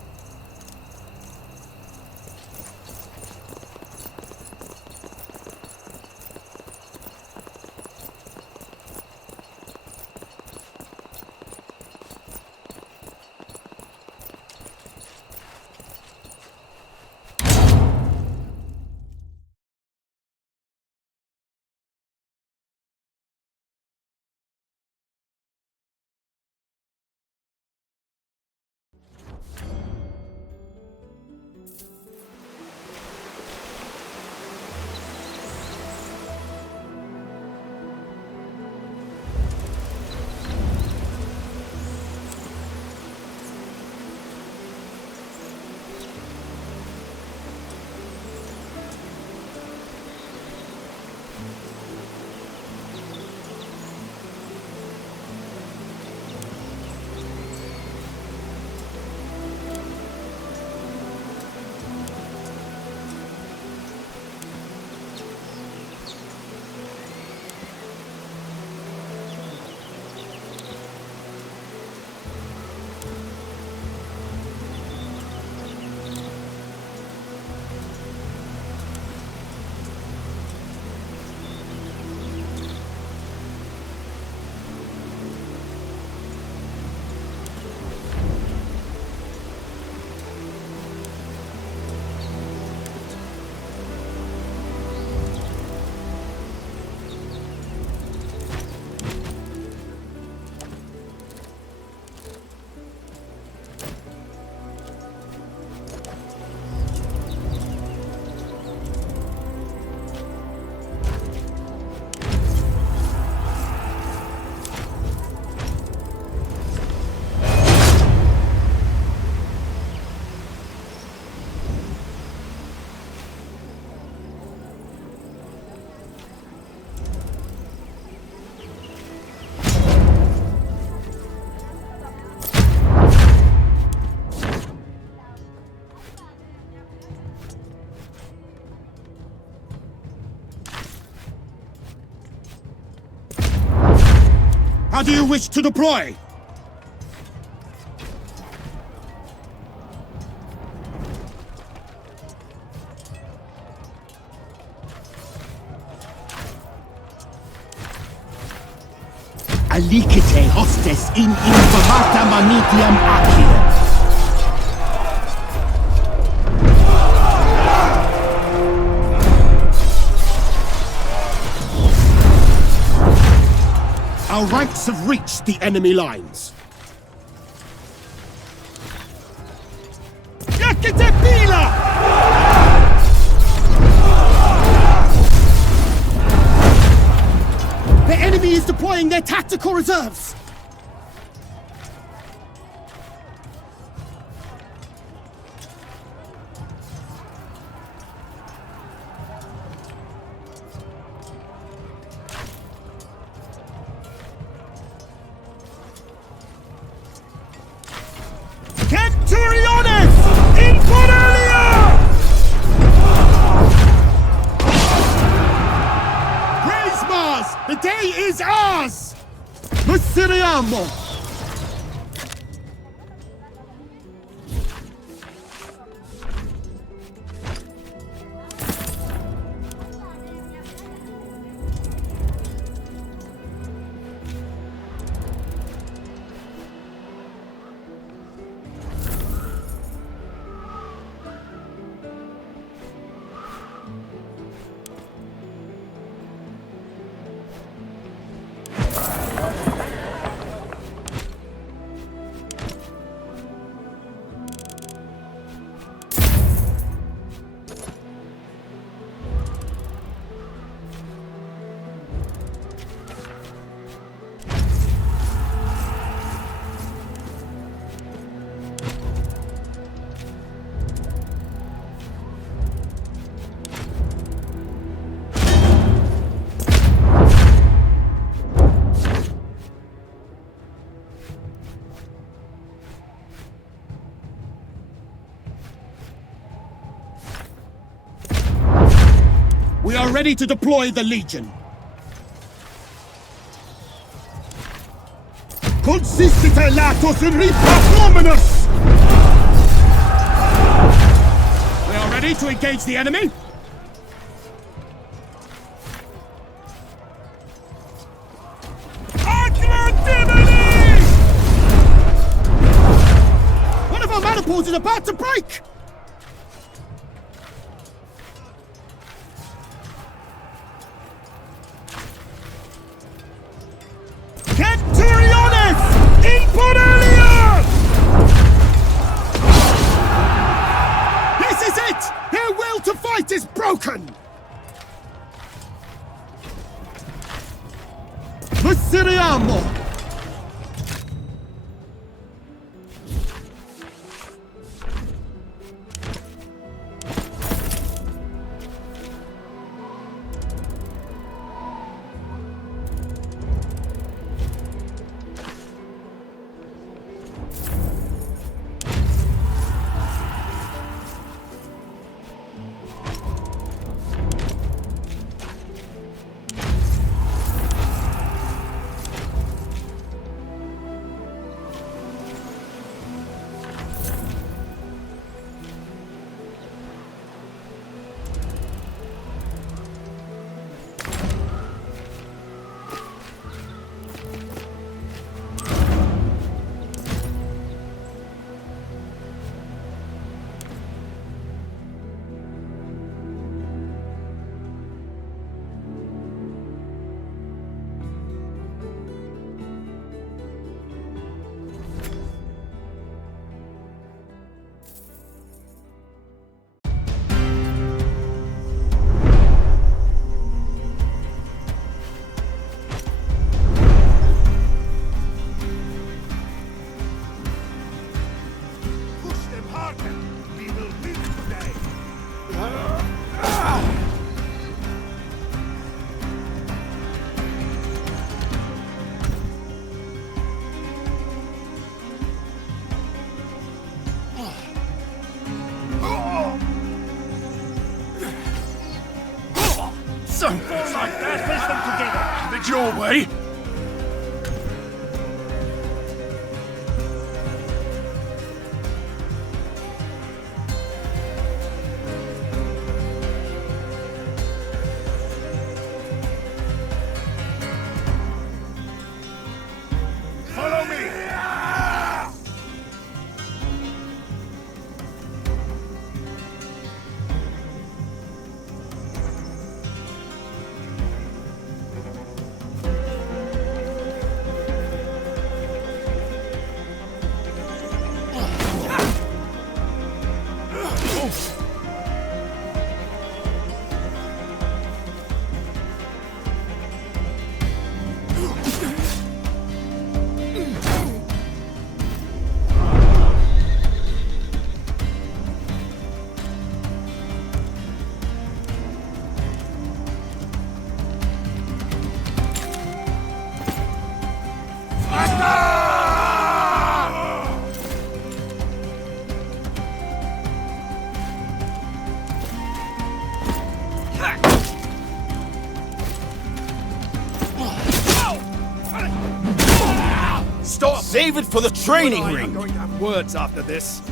How do you wish to deploy? Alicite hostes in informata manitiam aciem. Our ranks have reached the enemy lines. Yakite Pila! The enemy is deploying their tactical reserves! Centuriones! In Cornelia! Praise Mars! The day is ours! Missiriamo! We are ready to deploy the Legion. Consistite latos in reperforminus! We are ready to engage the enemy. One of our manifolds is about to break! Centuriones! In Cornelia! This is it! Their will to fight is broken! Missiriamo! So, it's like that. Place them together. Have it your way. Stop! Save it for the training I'm ring! going to have words after this.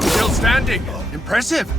Still standing. Impressive.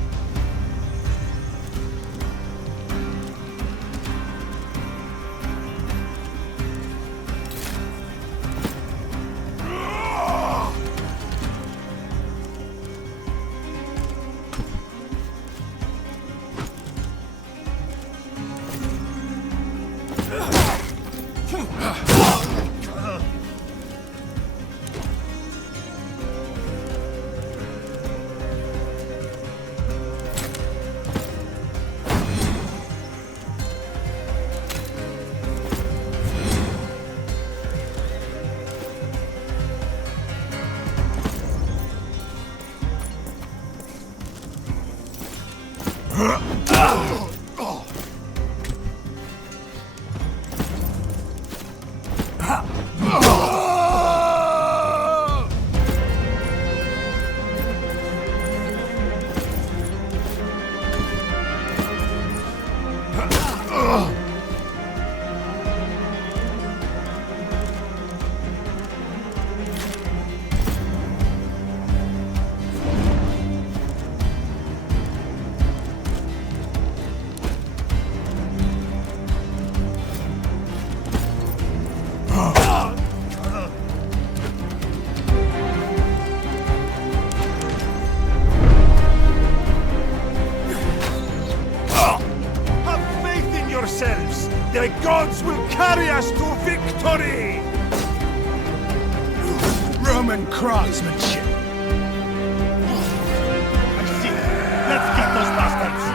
The gods will carry us to victory! Roman craftsmanship. Let's get those bastards!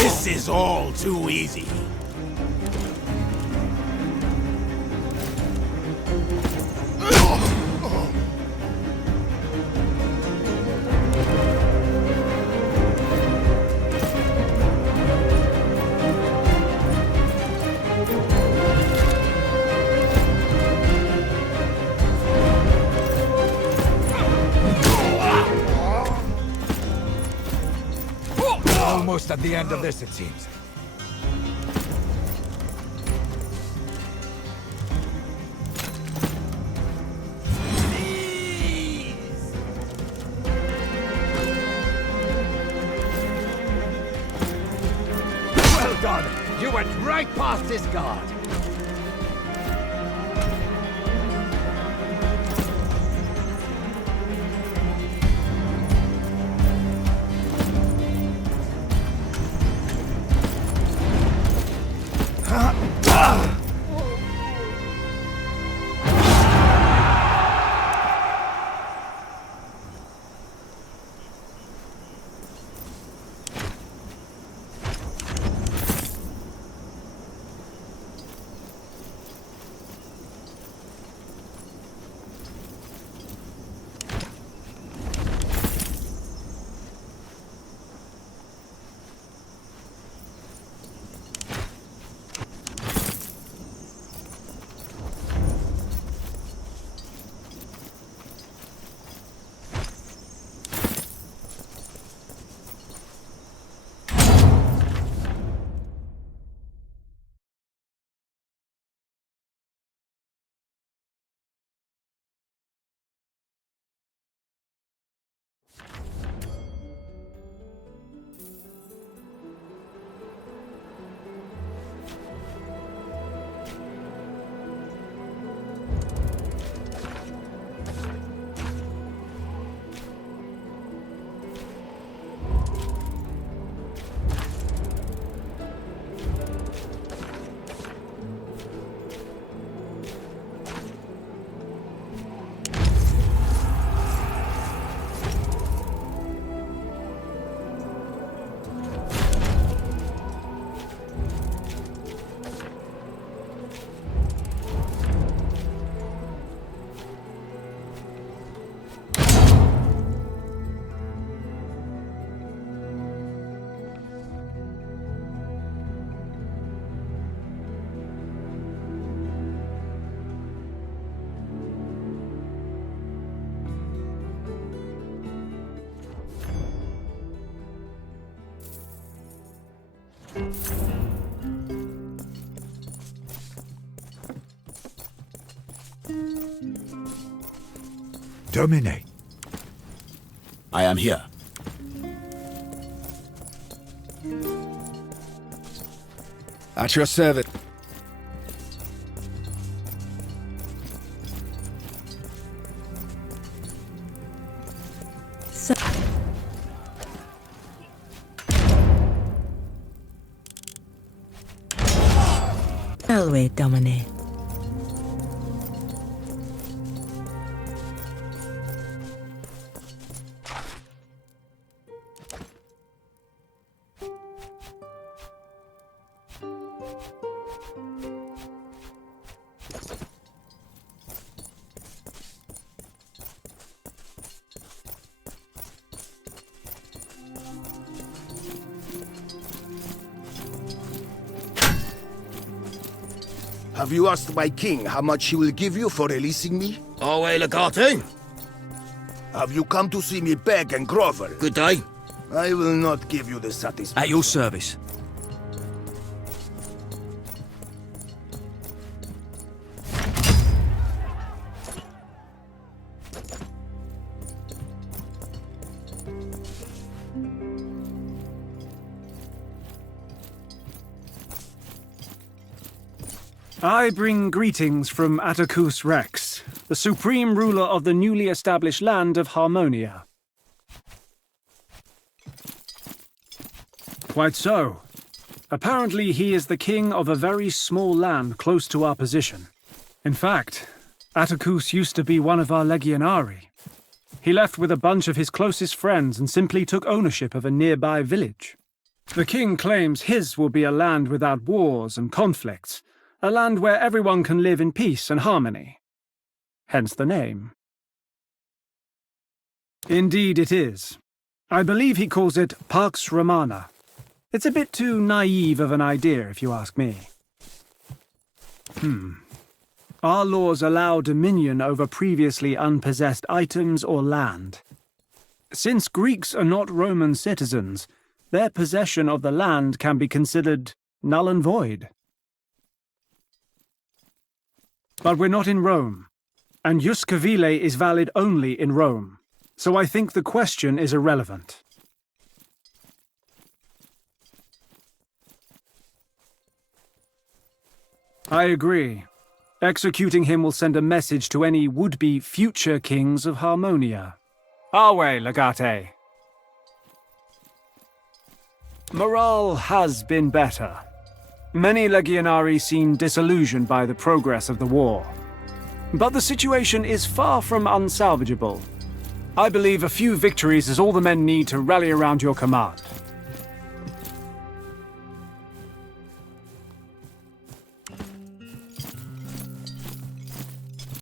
This is all too easy. Almost at the end of this, it seems. Well done! You went right past this guard! Domine. I am here. At your service. Salve, Domine. Have you asked my king how much he will give you for releasing me? Away, Legate. Have you come to see me beg and grovel? Good day. I will not give you the satisfaction. At your service. I bring greetings from Atticus Rex, the supreme ruler of the newly established land of Harmonia. Quite so. Apparently he is the king of a very small land close to our position. In fact, Atticus used to be one of our legionari. He left with a bunch of his closest friends and simply took ownership of a nearby village. The king claims his will be a land without wars and conflicts, a land where everyone can live in peace and harmony. Hence the name. Indeed it is. I believe he calls it Pax Romana. It's a bit too naive of an idea, if you ask me. Our laws allow dominion over previously unpossessed items or land. Since Greeks are not Roman citizens, their possession of the land can be considered null and void. But we're not in Rome, and Jus Civile is valid only in Rome, so I think the question is irrelevant. I agree. Executing him will send a message to any would-be future kings of Harmonia. Our way, Legate. Morale has been better. Many legionari seem disillusioned by the progress of the war. But the situation is far from unsalvageable. I believe a few victories is all the men need to rally around your command.